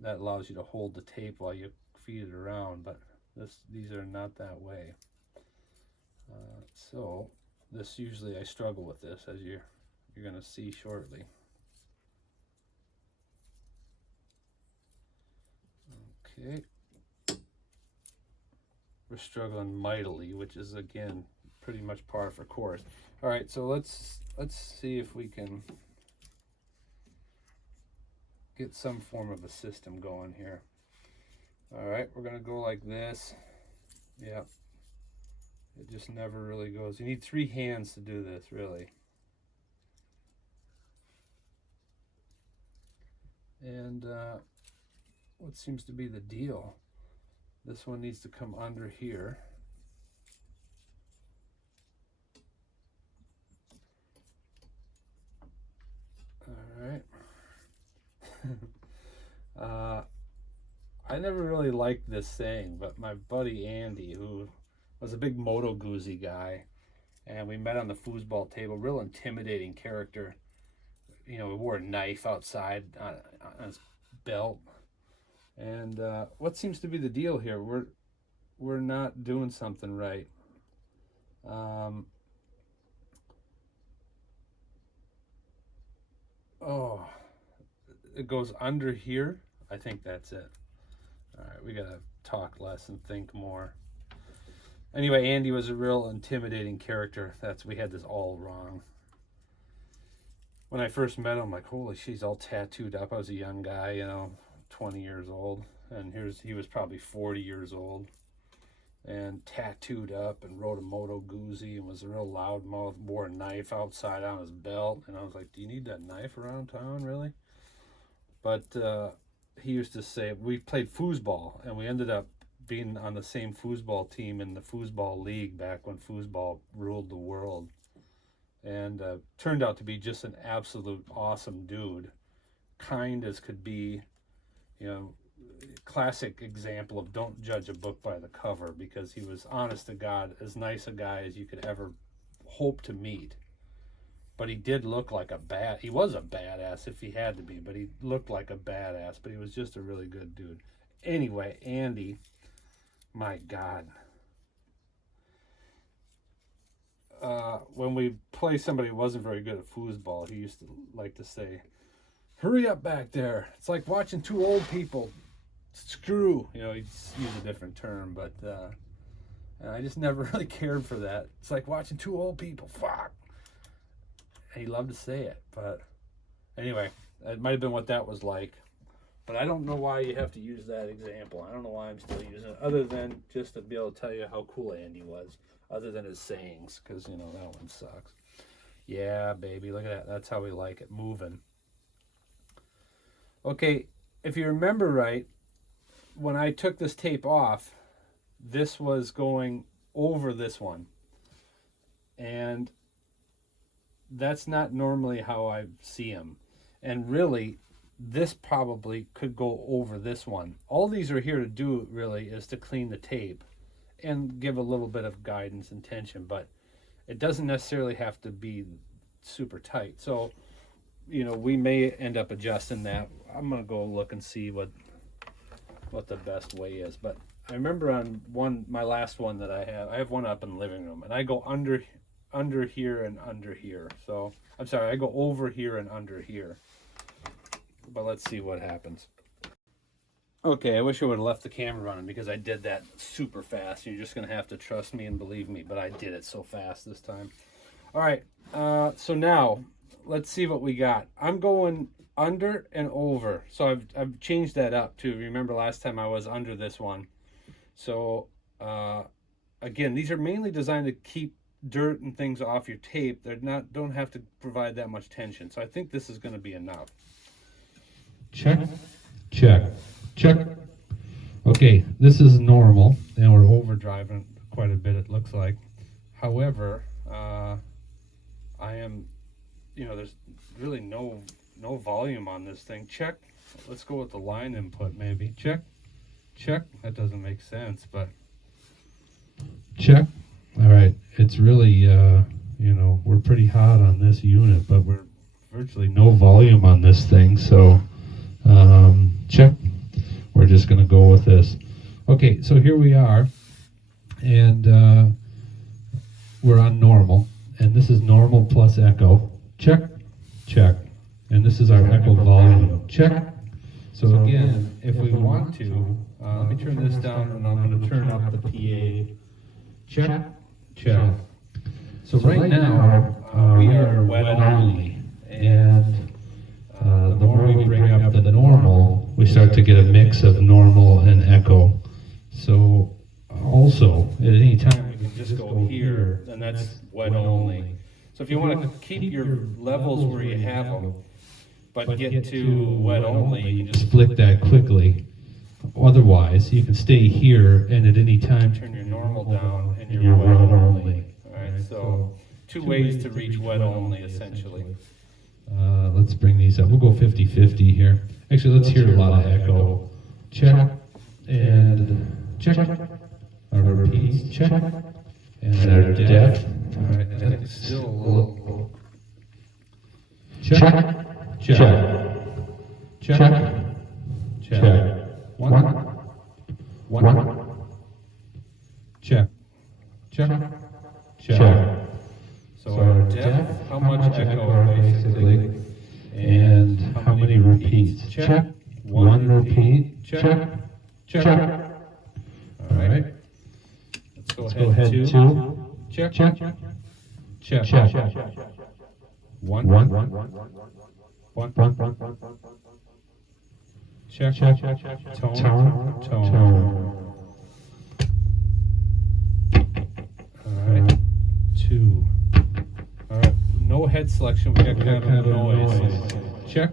that allows you to hold the tape while you feed it around, but these are not that way. So this, usually I struggle with this, as you're going to see shortly. Okay, we're struggling mightily, which is again pretty much par for course. All right, so let's see if we can get some form of a system going here. All right, we're gonna go like this. Yep, it just never really goes. You need 3 hands to do this, really. And what seems to be the deal? This one needs to come under here. All right. I never really liked this saying, but my buddy Andy, who was a big Moto Guzzi guy, and we met on the foosball table, real intimidating character. You know, he wore a knife outside on his belt. And what seems to be the deal here? We're not doing something right. Oh, it goes under here. I think that's it. All right, we gotta talk less and think more. Anyway, Andy was a real intimidating character. We had this all wrong. When I first met him, I'm like, holy shit, he's all tattooed up. I was a young guy, you know, 20 years old, and he was probably 40 years old, and tattooed up, and rode a Moto Guzzi, and was a real loudmouth, wore a knife outside on his belt, and I was like, do you need that knife around town, really? But he used to say, we played foosball, and we ended up being on the same foosball team in the foosball league back when foosball ruled the world, and turned out to be just an absolute awesome dude, kind as could be. You know, classic example of don't judge a book by the cover, because he was, honest to God, as nice a guy as you could ever hope to meet. But he did look like he was a badass if he had to be, but he looked like a badass, but he was just a really good dude. Anyway, Andy, my God. When we play somebody who wasn't very good at foosball, he used to like to say, "Hurry up back there. It's like watching two old people screw." You know, he'd use a different term, but I just never really cared for that. It's like watching two old people. Fuck. And he loved to say it, but anyway, it might have been what that was like. But I don't know why you have to use that example. I don't know why I'm still using it, other than just to be able to tell you how cool Andy was, other than his sayings, because, you know, that one sucks. Yeah, baby, look at that. That's how we like it, moving. Okay, if you remember right, when I took this tape off, this was going over this one. And that's not normally how I see them. And really, this probably could go over this one. All these are here to do, really, is to clean the tape and give a little bit of guidance and tension, but it doesn't necessarily have to be super tight. So, you know, we may end up adjusting that. I'm gonna go look and see what the best way is. But I remember on my last one that I have one up in the living room, and I go under here and under here. So I'm sorry, I go over here and under here. But let's see what happens. Okay, I wish I would have left the camera running, because I did that super fast. You're just going to have to trust me and believe me, but I did it so fast this time. All right, so now let's see what we got. I'm going under and over. So I've changed that up too. Remember last time I was under this one. So again, these are mainly designed to keep dirt and things off your tape. Don't have to provide that much tension. So I think this is going to be enough. Check, check, check. Okay, this is normal, and we're overdriving quite a bit, it looks like. However, I am, you know, there's really no volume on this thing. Check. Let's go with the line input maybe. Check, check. That doesn't make sense, but check. All right, it's really, you know, we're pretty hot on this unit, but we're virtually no volume on this thing, so check. We're just going to go with this. Okay, so here we are, and we're on normal, and this is normal plus echo. Check, check. And this is our echo volume. Check. So again, if we want to, let me turn this down, and I'm going to turn up the PA. Check, check. So right now, we are wet only, and the more we bring up the normal, we start to get a mix of normal and echo. So also, at any time, we can just go here, and that's wet only. So if you want to keep your levels where you have them, but get to wet only, you can just flick that quickly. Otherwise, you can stay here, and at any time turn your normal down and your wet only. All right, so two ways to reach wet only, essentially. Let's bring these up. We'll go 50-50 here. Actually, let's hear a lot of echo. Check, and check. Our repeats, check. And our depth. All right, I think it's still a little. Check, check, check, check. One, check, check, check. So our depth, how much echo basically, and how many repeats? Check. One repeat. Check. Check. All right. Let's go ahead two. Check. Check. Check. Check. One. Check. Tone. All right. Two. All right. No head selection. We got kind of noise. Check.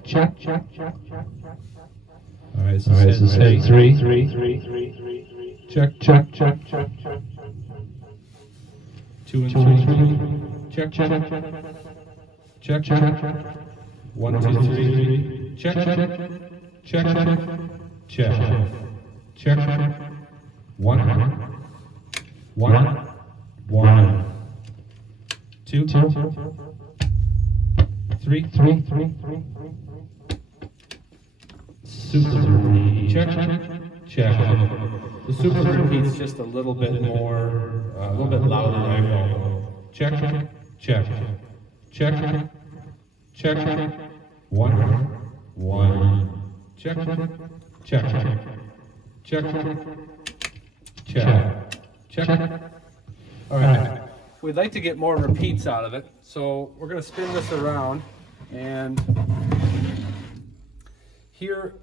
All right. So this is head three. Check. Two and three. Check. 1, 2, 3. Check. check, check, one, two, three, super repeat, check, check. The super repeat's just a little bit more, a little bit louder echo. Check, check, check, check, one, check, check, check. All right. We'd like to get more repeats out of it, so we're going to spin this around, and here,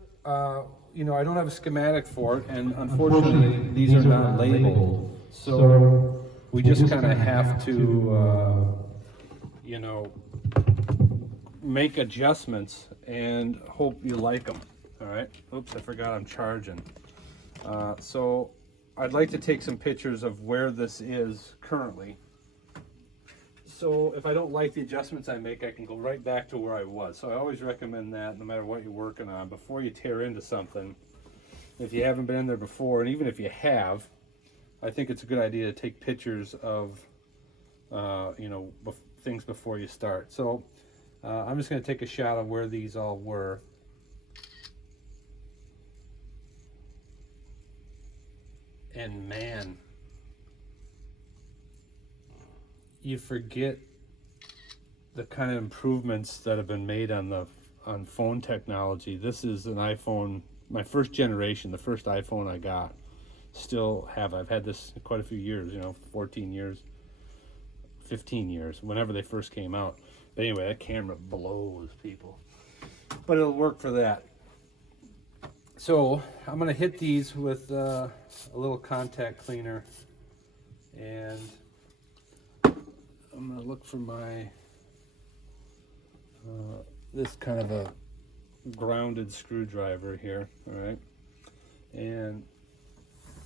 you know, I don't have a schematic for it, and unfortunately these are not labeled, so we just kind of have to, you know, make adjustments and hope you like them. All right. Oops, I forgot I'm charging. So I'd like to take some pictures of where this is currently. So if I don't like the adjustments I make, I can go right back to where I was. So I always recommend that, no matter what you're working on, before you tear into something, if you haven't been in there before, and even if you have, I think it's a good idea to take pictures of, you know, things before you start. So I'm just going to take a shot of where these all were. And man, you forget the kind of improvements that have been made on phone technology. This is an iPhone, my first generation, the first iPhone I got. Still have. I've had this quite a few years, you know, 14 years, 15 years, whenever they first came out. But anyway, that camera blows, people. But it'll work for that. So I'm going to hit these with a little contact cleaner, and I'm going to look for my this kind of a grounded screwdriver here. All right, and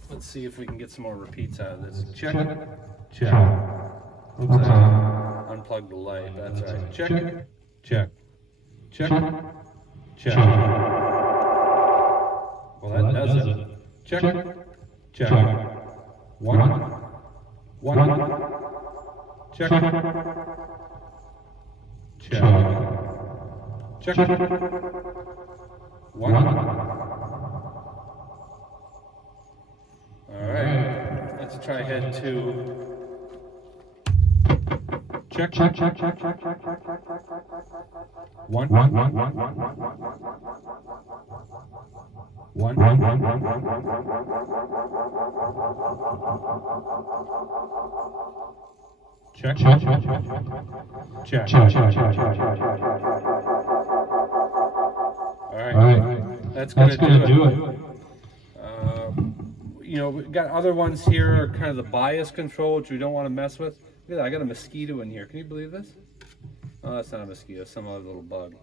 let's see if we can get some more repeats out of this. Check, check. Oops, I unplugged the light. That's all right. Check, Check, check, check. Well, that does it. Check, check. One, check, check, check. One. All right. Let's try head two. check, one, check, All right. That's gonna do it. You know, we've got other ones here, kind of the bias control, which we don't want to mess with. Look at that, I got a mosquito in here. Can you believe this? Oh, that's not a mosquito, some other little bug.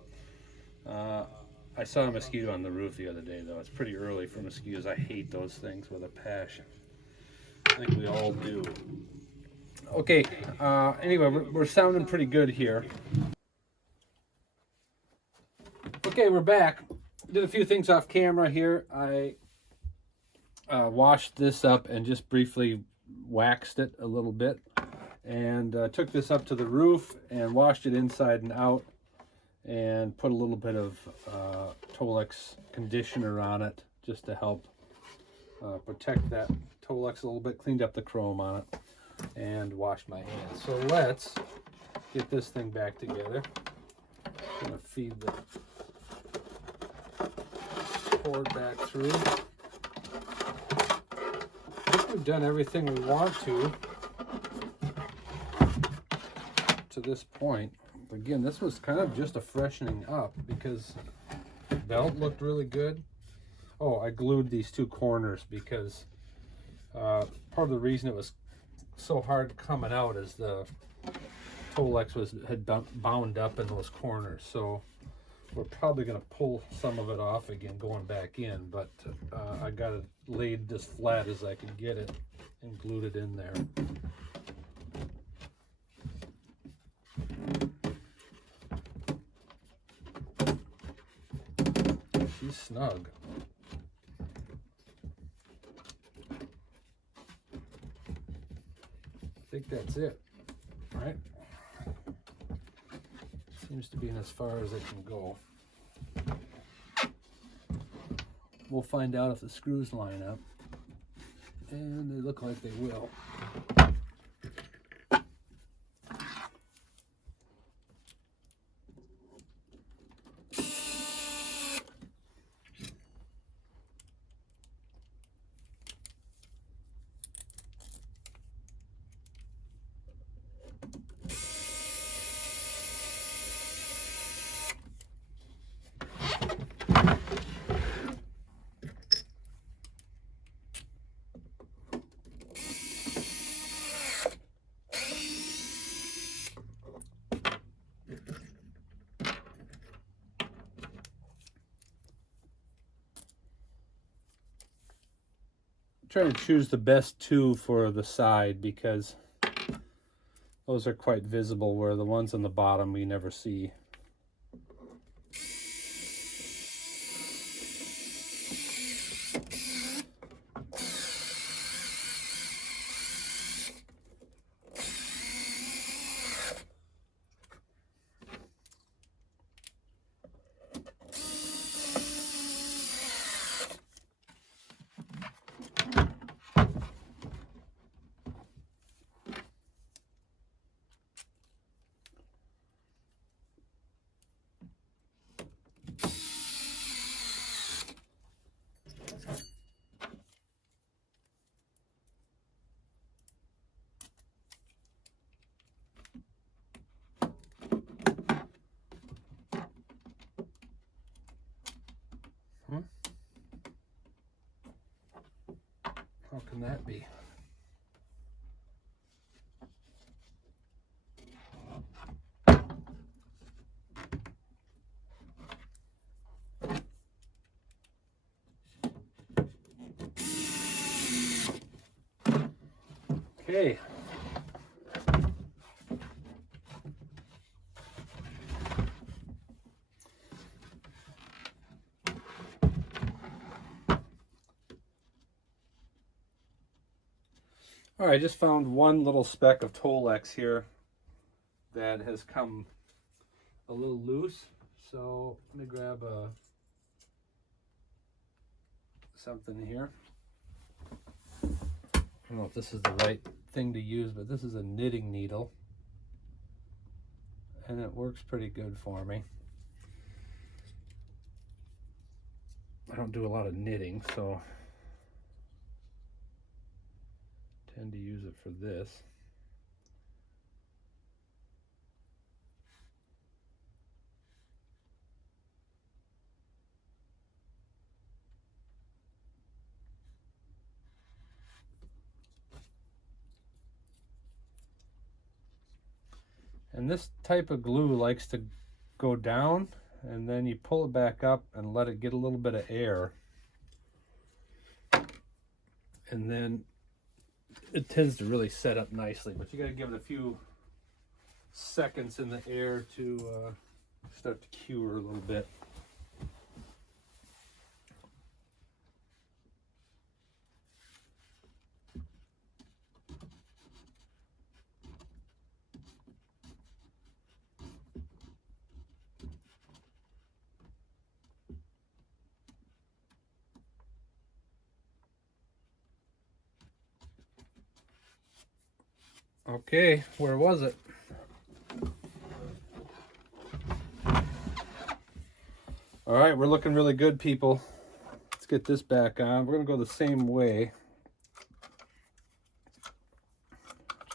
I saw a mosquito on the roof the other day, though. It's pretty early for mosquitoes. I hate those things with a passion. I think we all do. Okay, anyway, we're sounding pretty good here. Okay, we're back. Did a few things off camera here. I washed this up and just briefly waxed it a little bit, and took this up to the roof and washed it inside and out, and put a little bit of Tolex conditioner on it just to help protect that Tolex a little bit. Cleaned up the chrome on it and washed my hands. So let's get this thing back together. I'm gonna feed the cord back through. I think we've done everything we want to this point. Again, this was kind of just a freshening up because the belt looked really good. Oh, I glued these two corners because part of the reason it was so hard coming out is the Tolex had bound up in those corners. So we're probably going to pull some of it off again going back in, but I got it laid as flat as I could get it and glued it in there. She's snug. think that's it, right? Seems to be as far as it can go. We'll find out if the screws line up, and they look like they will. Trying to choose the best two for the side because those are quite visible, where the ones on the bottom we never see. How can that be? Okay. All right, I just found one little speck of Tolex here that has come a little loose. So let me grab something here. I don't know if this is the right thing to use, but this is a knitting needle, and it works pretty good for me. I don't do a lot of knitting, so I tend to use it for this. And this type of glue likes to go down, and then you pull it back up and let it get a little bit of air. And then it tends to really set up nicely, but you gotta give it a few seconds in the air to start to cure a little bit. Okay, where was it? All right, we're looking really good, people. Let's get this back on. We're gonna go the same way,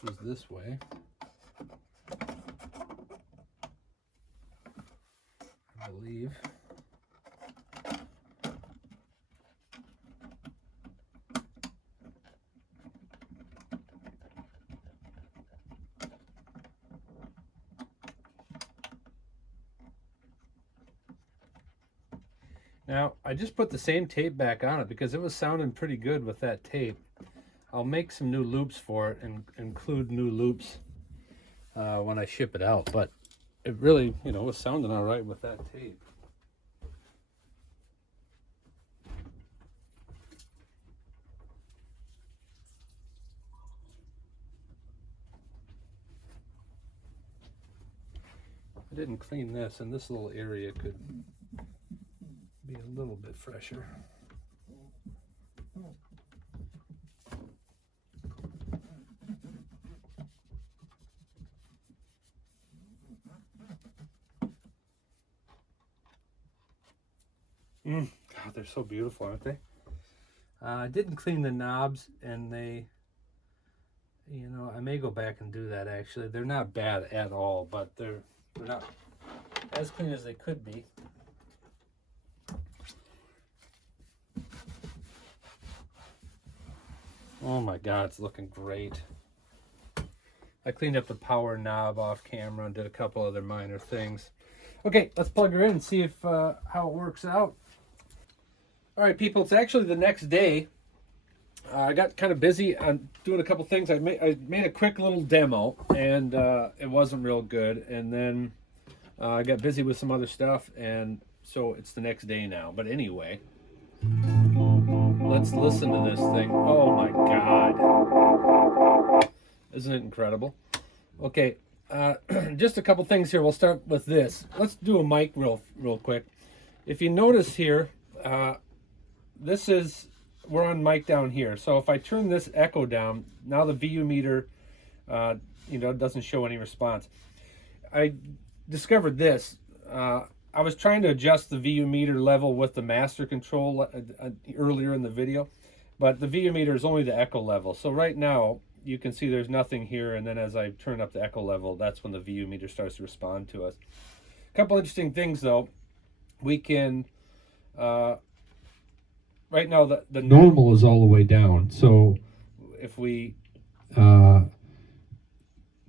which is this way. I believe. Now, I just put the same tape back on it because it was sounding pretty good with that tape. I'll make some new loops for it and include new loops when I ship it out, but it really, was sounding all right with that tape. I didn't clean this, and this little area could be a little bit fresher. God, they're so beautiful, aren't they? I didn't clean the knobs, and they, you know, I may go back and do that actually. They're not bad at all, but they're not as clean as they could be. Oh my God, it's looking great. I cleaned up the power knob off camera and did a couple other minor things. Okay, let's plug her in and see if how it works out. All right, people, it's actually the next day. I got kind of busy on doing a couple things. I made a quick little demo, and it wasn't real good. And then I got busy with some other stuff, and so it's the next day now. But anyway, let's listen to this thing. Oh my God. Isn't it incredible? Okay, just a couple things here. We'll start with this. Let's do a mic real quick. If you notice here, we're on mic down here. So if I turn this echo down, now the VU meter, you know, doesn't show any response. I discovered this. I was trying to adjust the VU meter level with the master control earlier in the video, but the VU meter is only the echo level. So right now you can see there's nothing here, and then as I turn up the echo level, that's when the VU meter starts to respond to us. A couple interesting things though. We can right now the normal is all the way down. So if we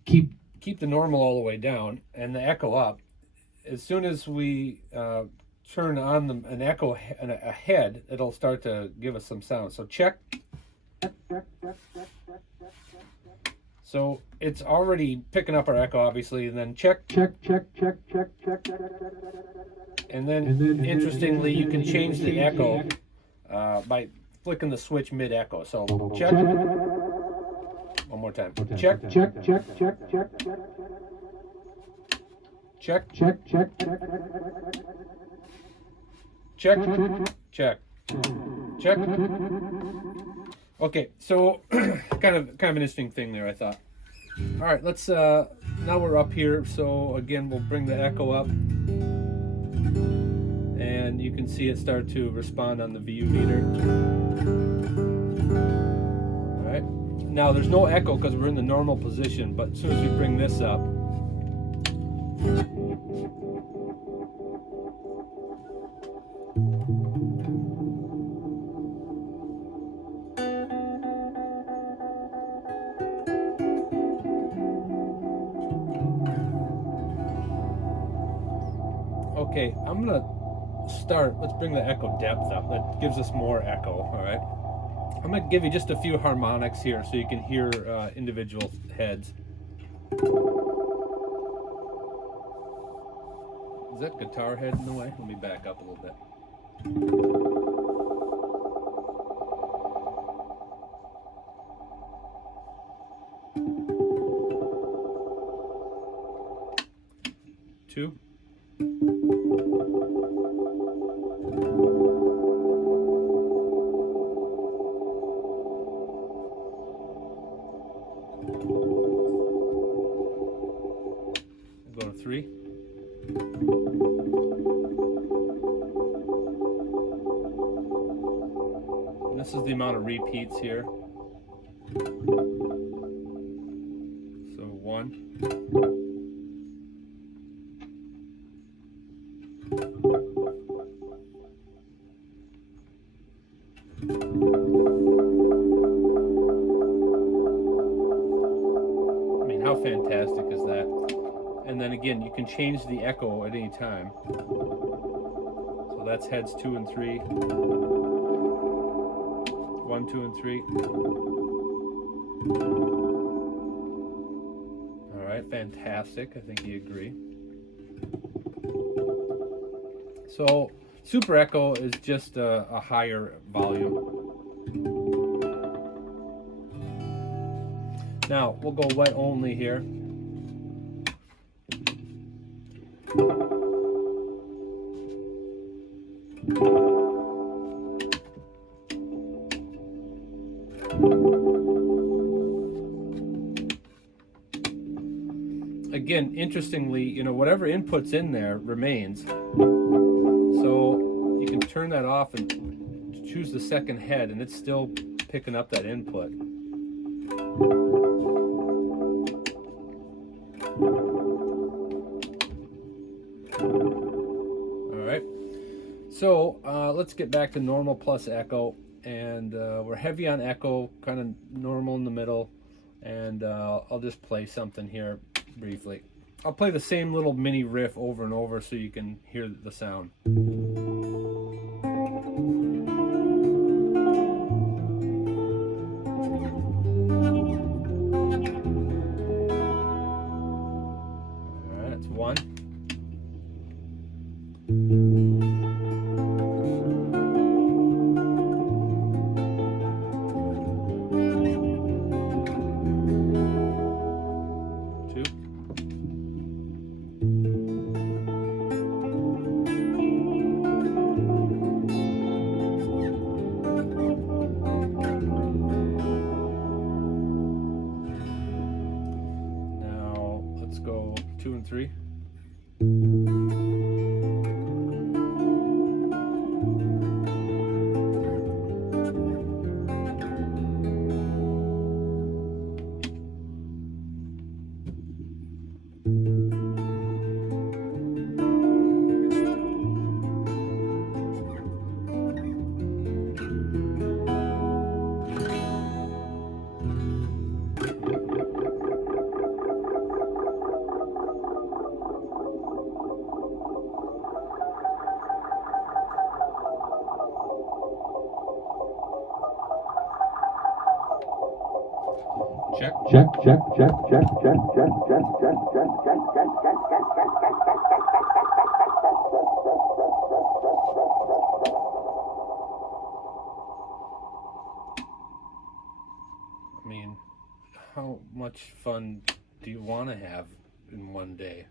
keep the normal all the way down and the echo up, as soon as we turn on an echo ahead, it'll start to give us some sound. So check. So it's already picking up our echo, obviously, and then check. And then interestingly, you can change the echo by flicking the switch mid-echo. So check. One more time. Check. Okay, so kind of an interesting thing there, I thought. All right, let's now we're up here. So again, we'll bring the echo up, and you can see it start to respond on the VU meter. All right, now there's no echo because we're in the normal position, but as soon as we bring this up, okay, I'm gonna start. Let's bring the echo depth up. That gives us more echo. All right, I'm gonna give you just a few harmonics here so you can hear individual heads. Is that guitar head in the way? Let me back up a little bit. Two. Go to three. And this is the amount of repeats here. So one. I mean, how fantastic is that? And then again, you can change the echo at any time. So that's heads 2 and 3. 1, 2, and 3. All right, fantastic. I think you agree. So super echo is just a higher volume. Now we'll go wet only here. Again, interestingly, you know, whatever input's in there remains. So you can turn that off and choose the second head, and it's still picking up that input. All right. So let's get back to normal plus echo, and we're heavy on echo, kind of normal in the middle, and I'll just play something here briefly. I'll play the same little mini riff over and over so you can hear the sound. All right, that's one. Now let's go 2 and 3. Check. Check, check, check, check, check, check, check, check, check, check, check, check, check, I mean, how much fun do you want to have in one day?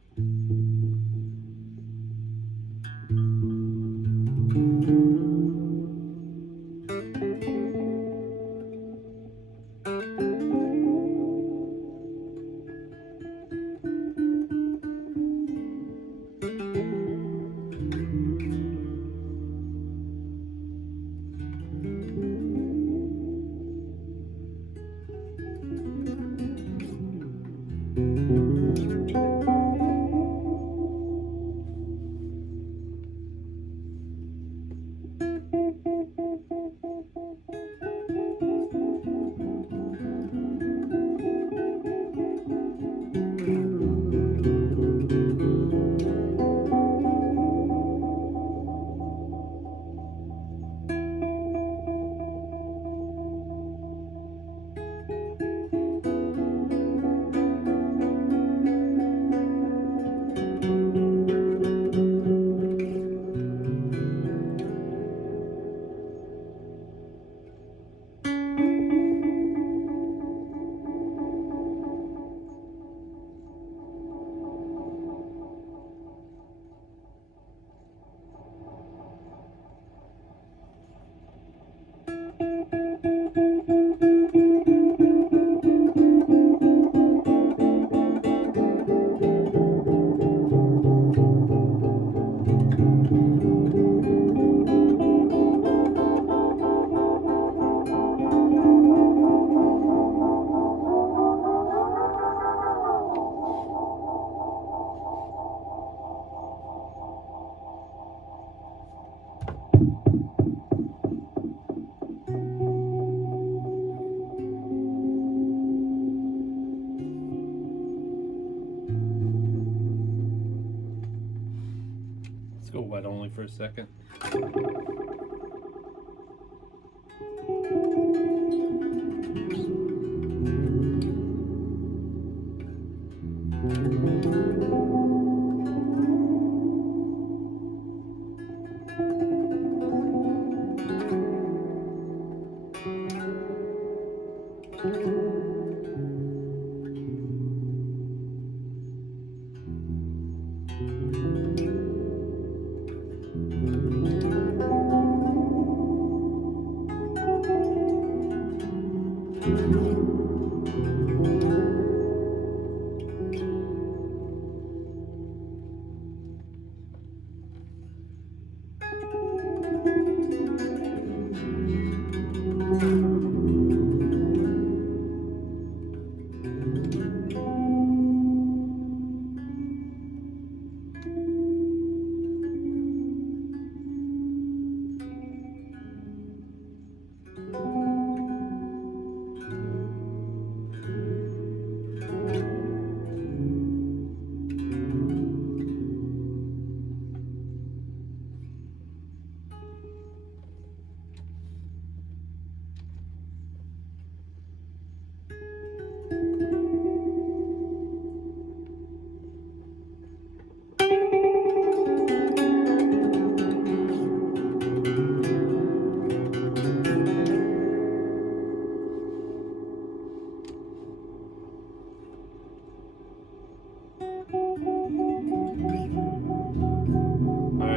Let's go wet only for a second.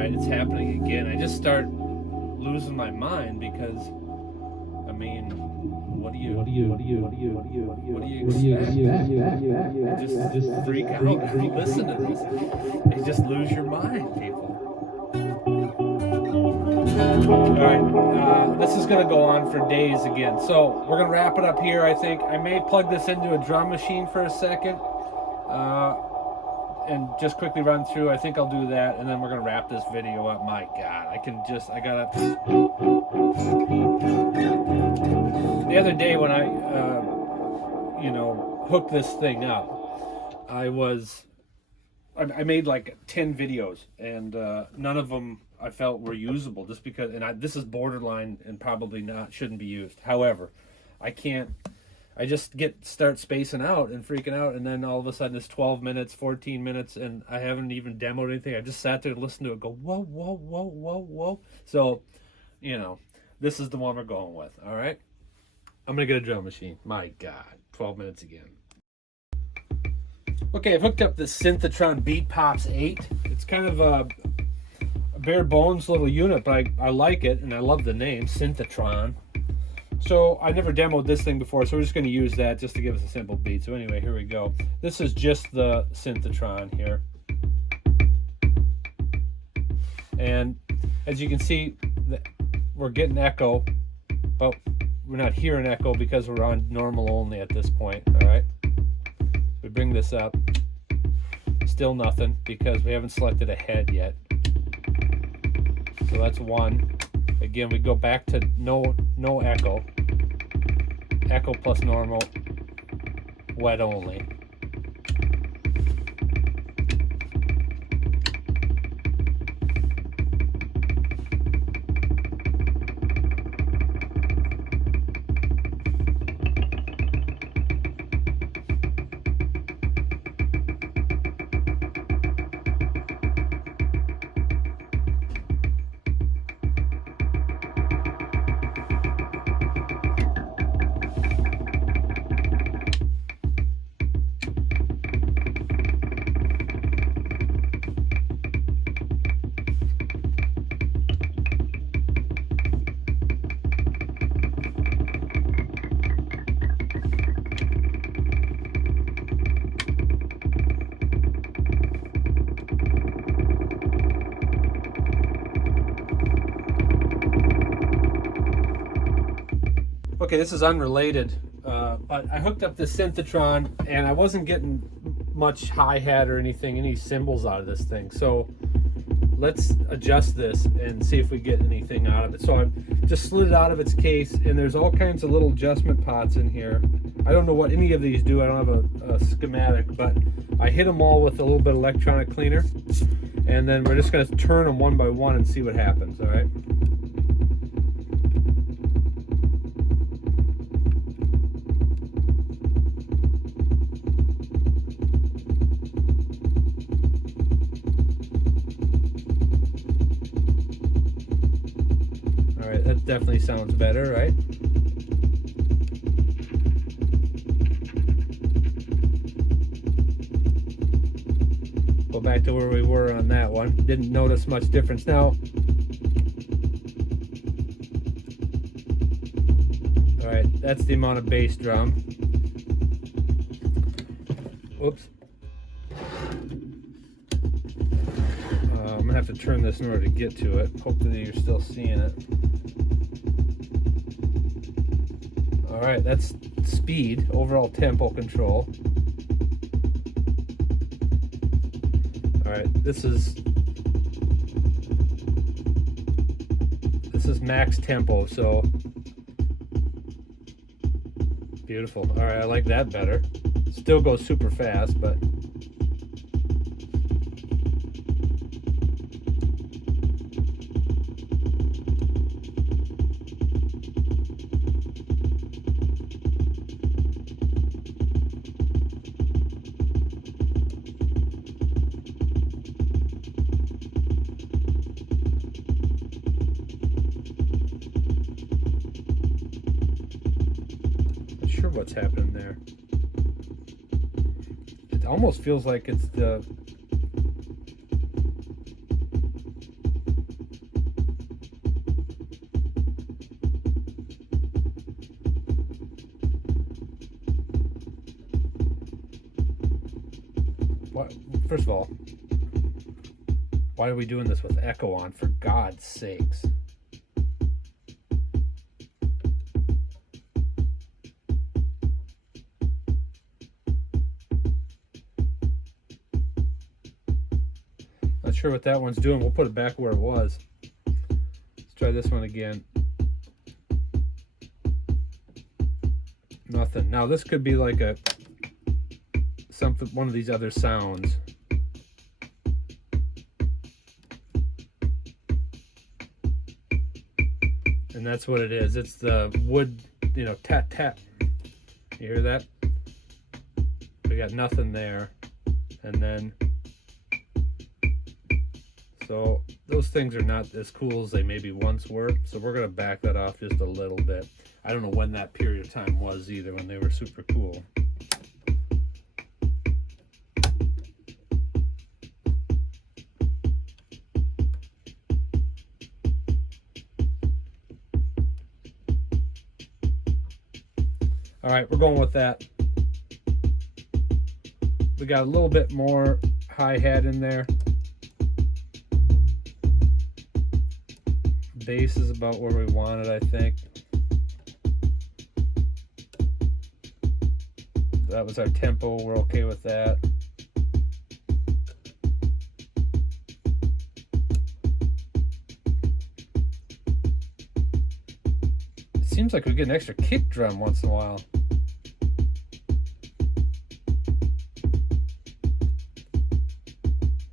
right, it's happening again. I just start losing my mind because, I mean, what do you expect? You just freak out. Listen to this. You just lose your mind, people. All right, this is going to go on for days again. So we're going to wrap it up here, I think. I may plug this into a drum machine for a second and just quickly run through. I think I'll do that, and then we're going to wrap this video up. My God, I got to... The other day when I, hooked this thing up, I made like 10 videos, and none of them I felt were usable, just because, and this is borderline and probably shouldn't be used. However, I just start spacing out and freaking out, and then all of a sudden it's 12 minutes, 14 minutes, and I haven't even demoed anything. I just sat there and listened to it go, whoa, whoa, whoa, whoa, whoa. So, this is the one we're going with, all right? I'm going to get a drum machine. My God, 12 minutes again. Okay, I've hooked up this Synthetron Beat Pops 8. It's kind of a bare bones little unit, but I like it, and I love the name, Synthetron. So I never demoed this thing before, so we're just going to use that just to give us a simple beat. So anyway, here we go. This is just the Synthetron here. And as you can see, we're getting echo, but we're not hearing echo because we're on normal only at this point, all right? We bring this up, still nothing because we haven't selected a head yet. So that's one. Again, we go back to no echo. Echo plus normal, wet only. Okay, this is unrelated, but I hooked up this Synthetron and I wasn't getting much hi-hat or anything, any cymbals out of this thing. So let's adjust this and see if we get anything out of it. So I just slid it out of its case, and there's all kinds of little adjustment pots in here. I don't know what any of these do. I don't have a schematic, but I hit them all with a little bit of electronic cleaner, and then we're just going to turn them one by one and see what happens, all right? That definitely sounds better, right? Go back to where we were on that one. Didn't notice much difference. Now, all right, that's the amount of bass drum. Oops. I'm gonna have to turn this in order to get to it. Hopefully you're still seeing it. All right, that's speed, overall tempo control. All right, this is max tempo, so beautiful. All right, I like that better. Still goes super fast, but sure what's happening there. It almost feels like it's the first of all, why are we doing this with echo on, for God's sakes? Not sure what that one's doing. We'll put it back where it was. Let's try this one again. Nothing. Now this could be like a something, one of these other sounds. And that's what it is. It's the wood, you know, tat tat. You hear that? We got nothing there. And then, so those things are not as cool as they maybe once were. So we're gonna back that off just a little bit. I don't know when that period of time was either, when they were super cool. All right, we're going with that. We got a little bit more hi-hat in there. Bass is about where we want it, I think. That was our tempo. We're okay with that. It seems like we get an extra kick drum once in a while.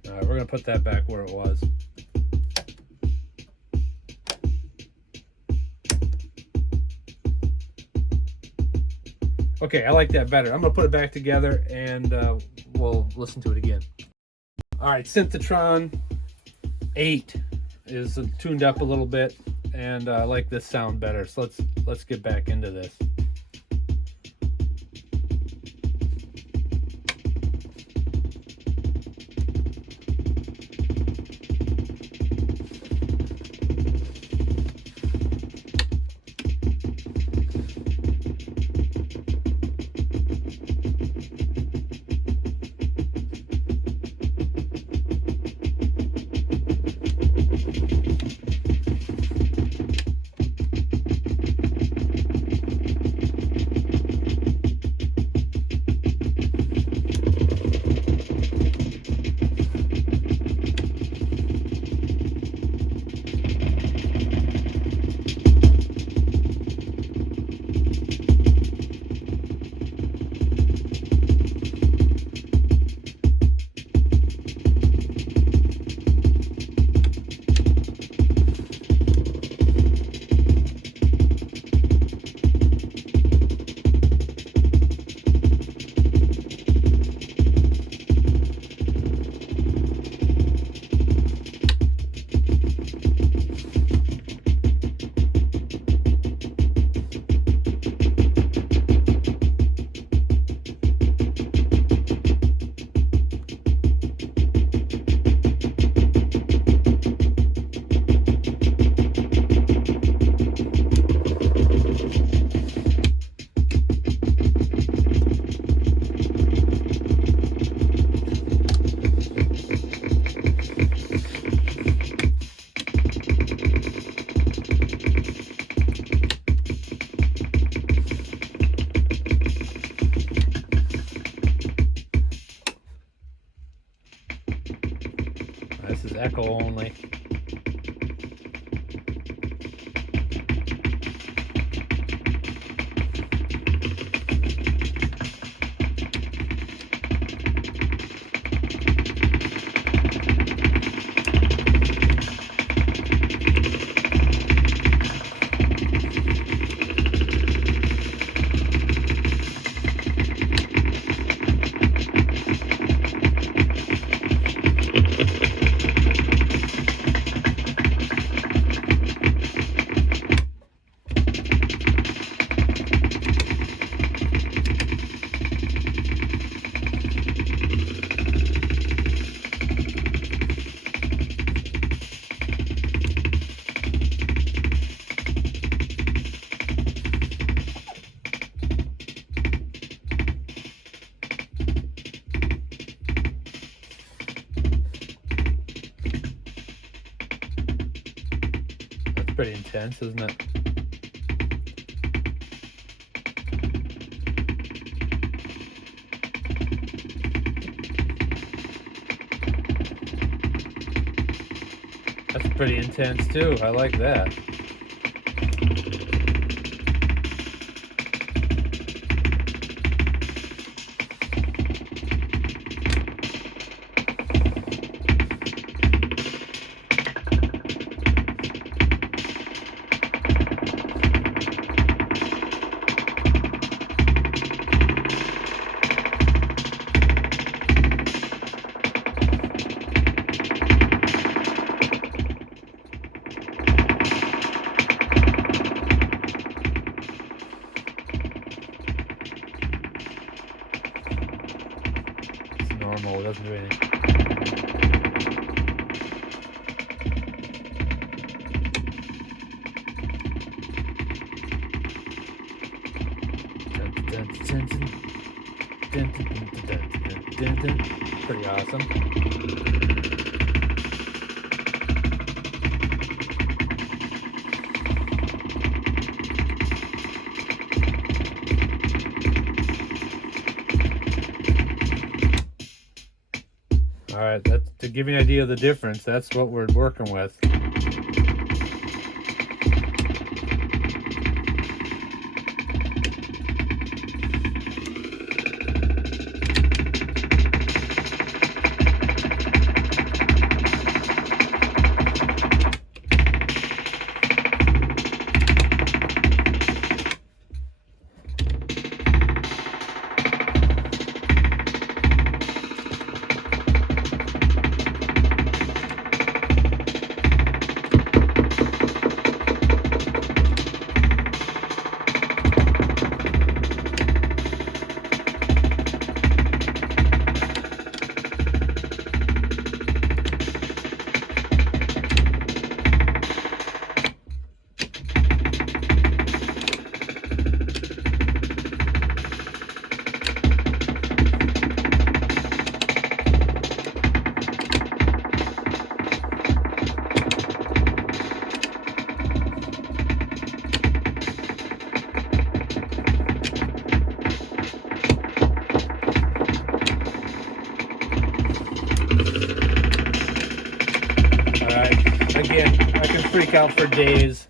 All right, we're gonna put that back where it was. Okay, I like that better. I'm gonna put it back together and we'll listen to it again. All right, Synthetron 8 is tuned up a little bit, and I like this sound better. So let's get back into this. This is echo only. pretty intense, isn't it? That's pretty intense too. I like that. Normal, it doesn't do anything. Pretty awesome. All right, that's to give you an idea of the difference. That's what we're working with. Again, I can freak out for days.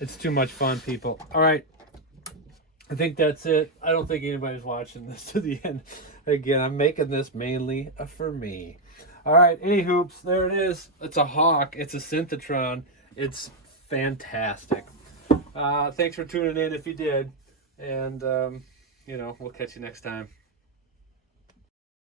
It's too much fun, people. All right. I think that's it. I don't think anybody's watching this to the end. Again, I'm making this mainly for me. All right. Any hoops. There it is. It's a Hawk. It's a Synthetron. It's fantastic. Thanks for tuning in if you did. And, you know, we'll catch you next time.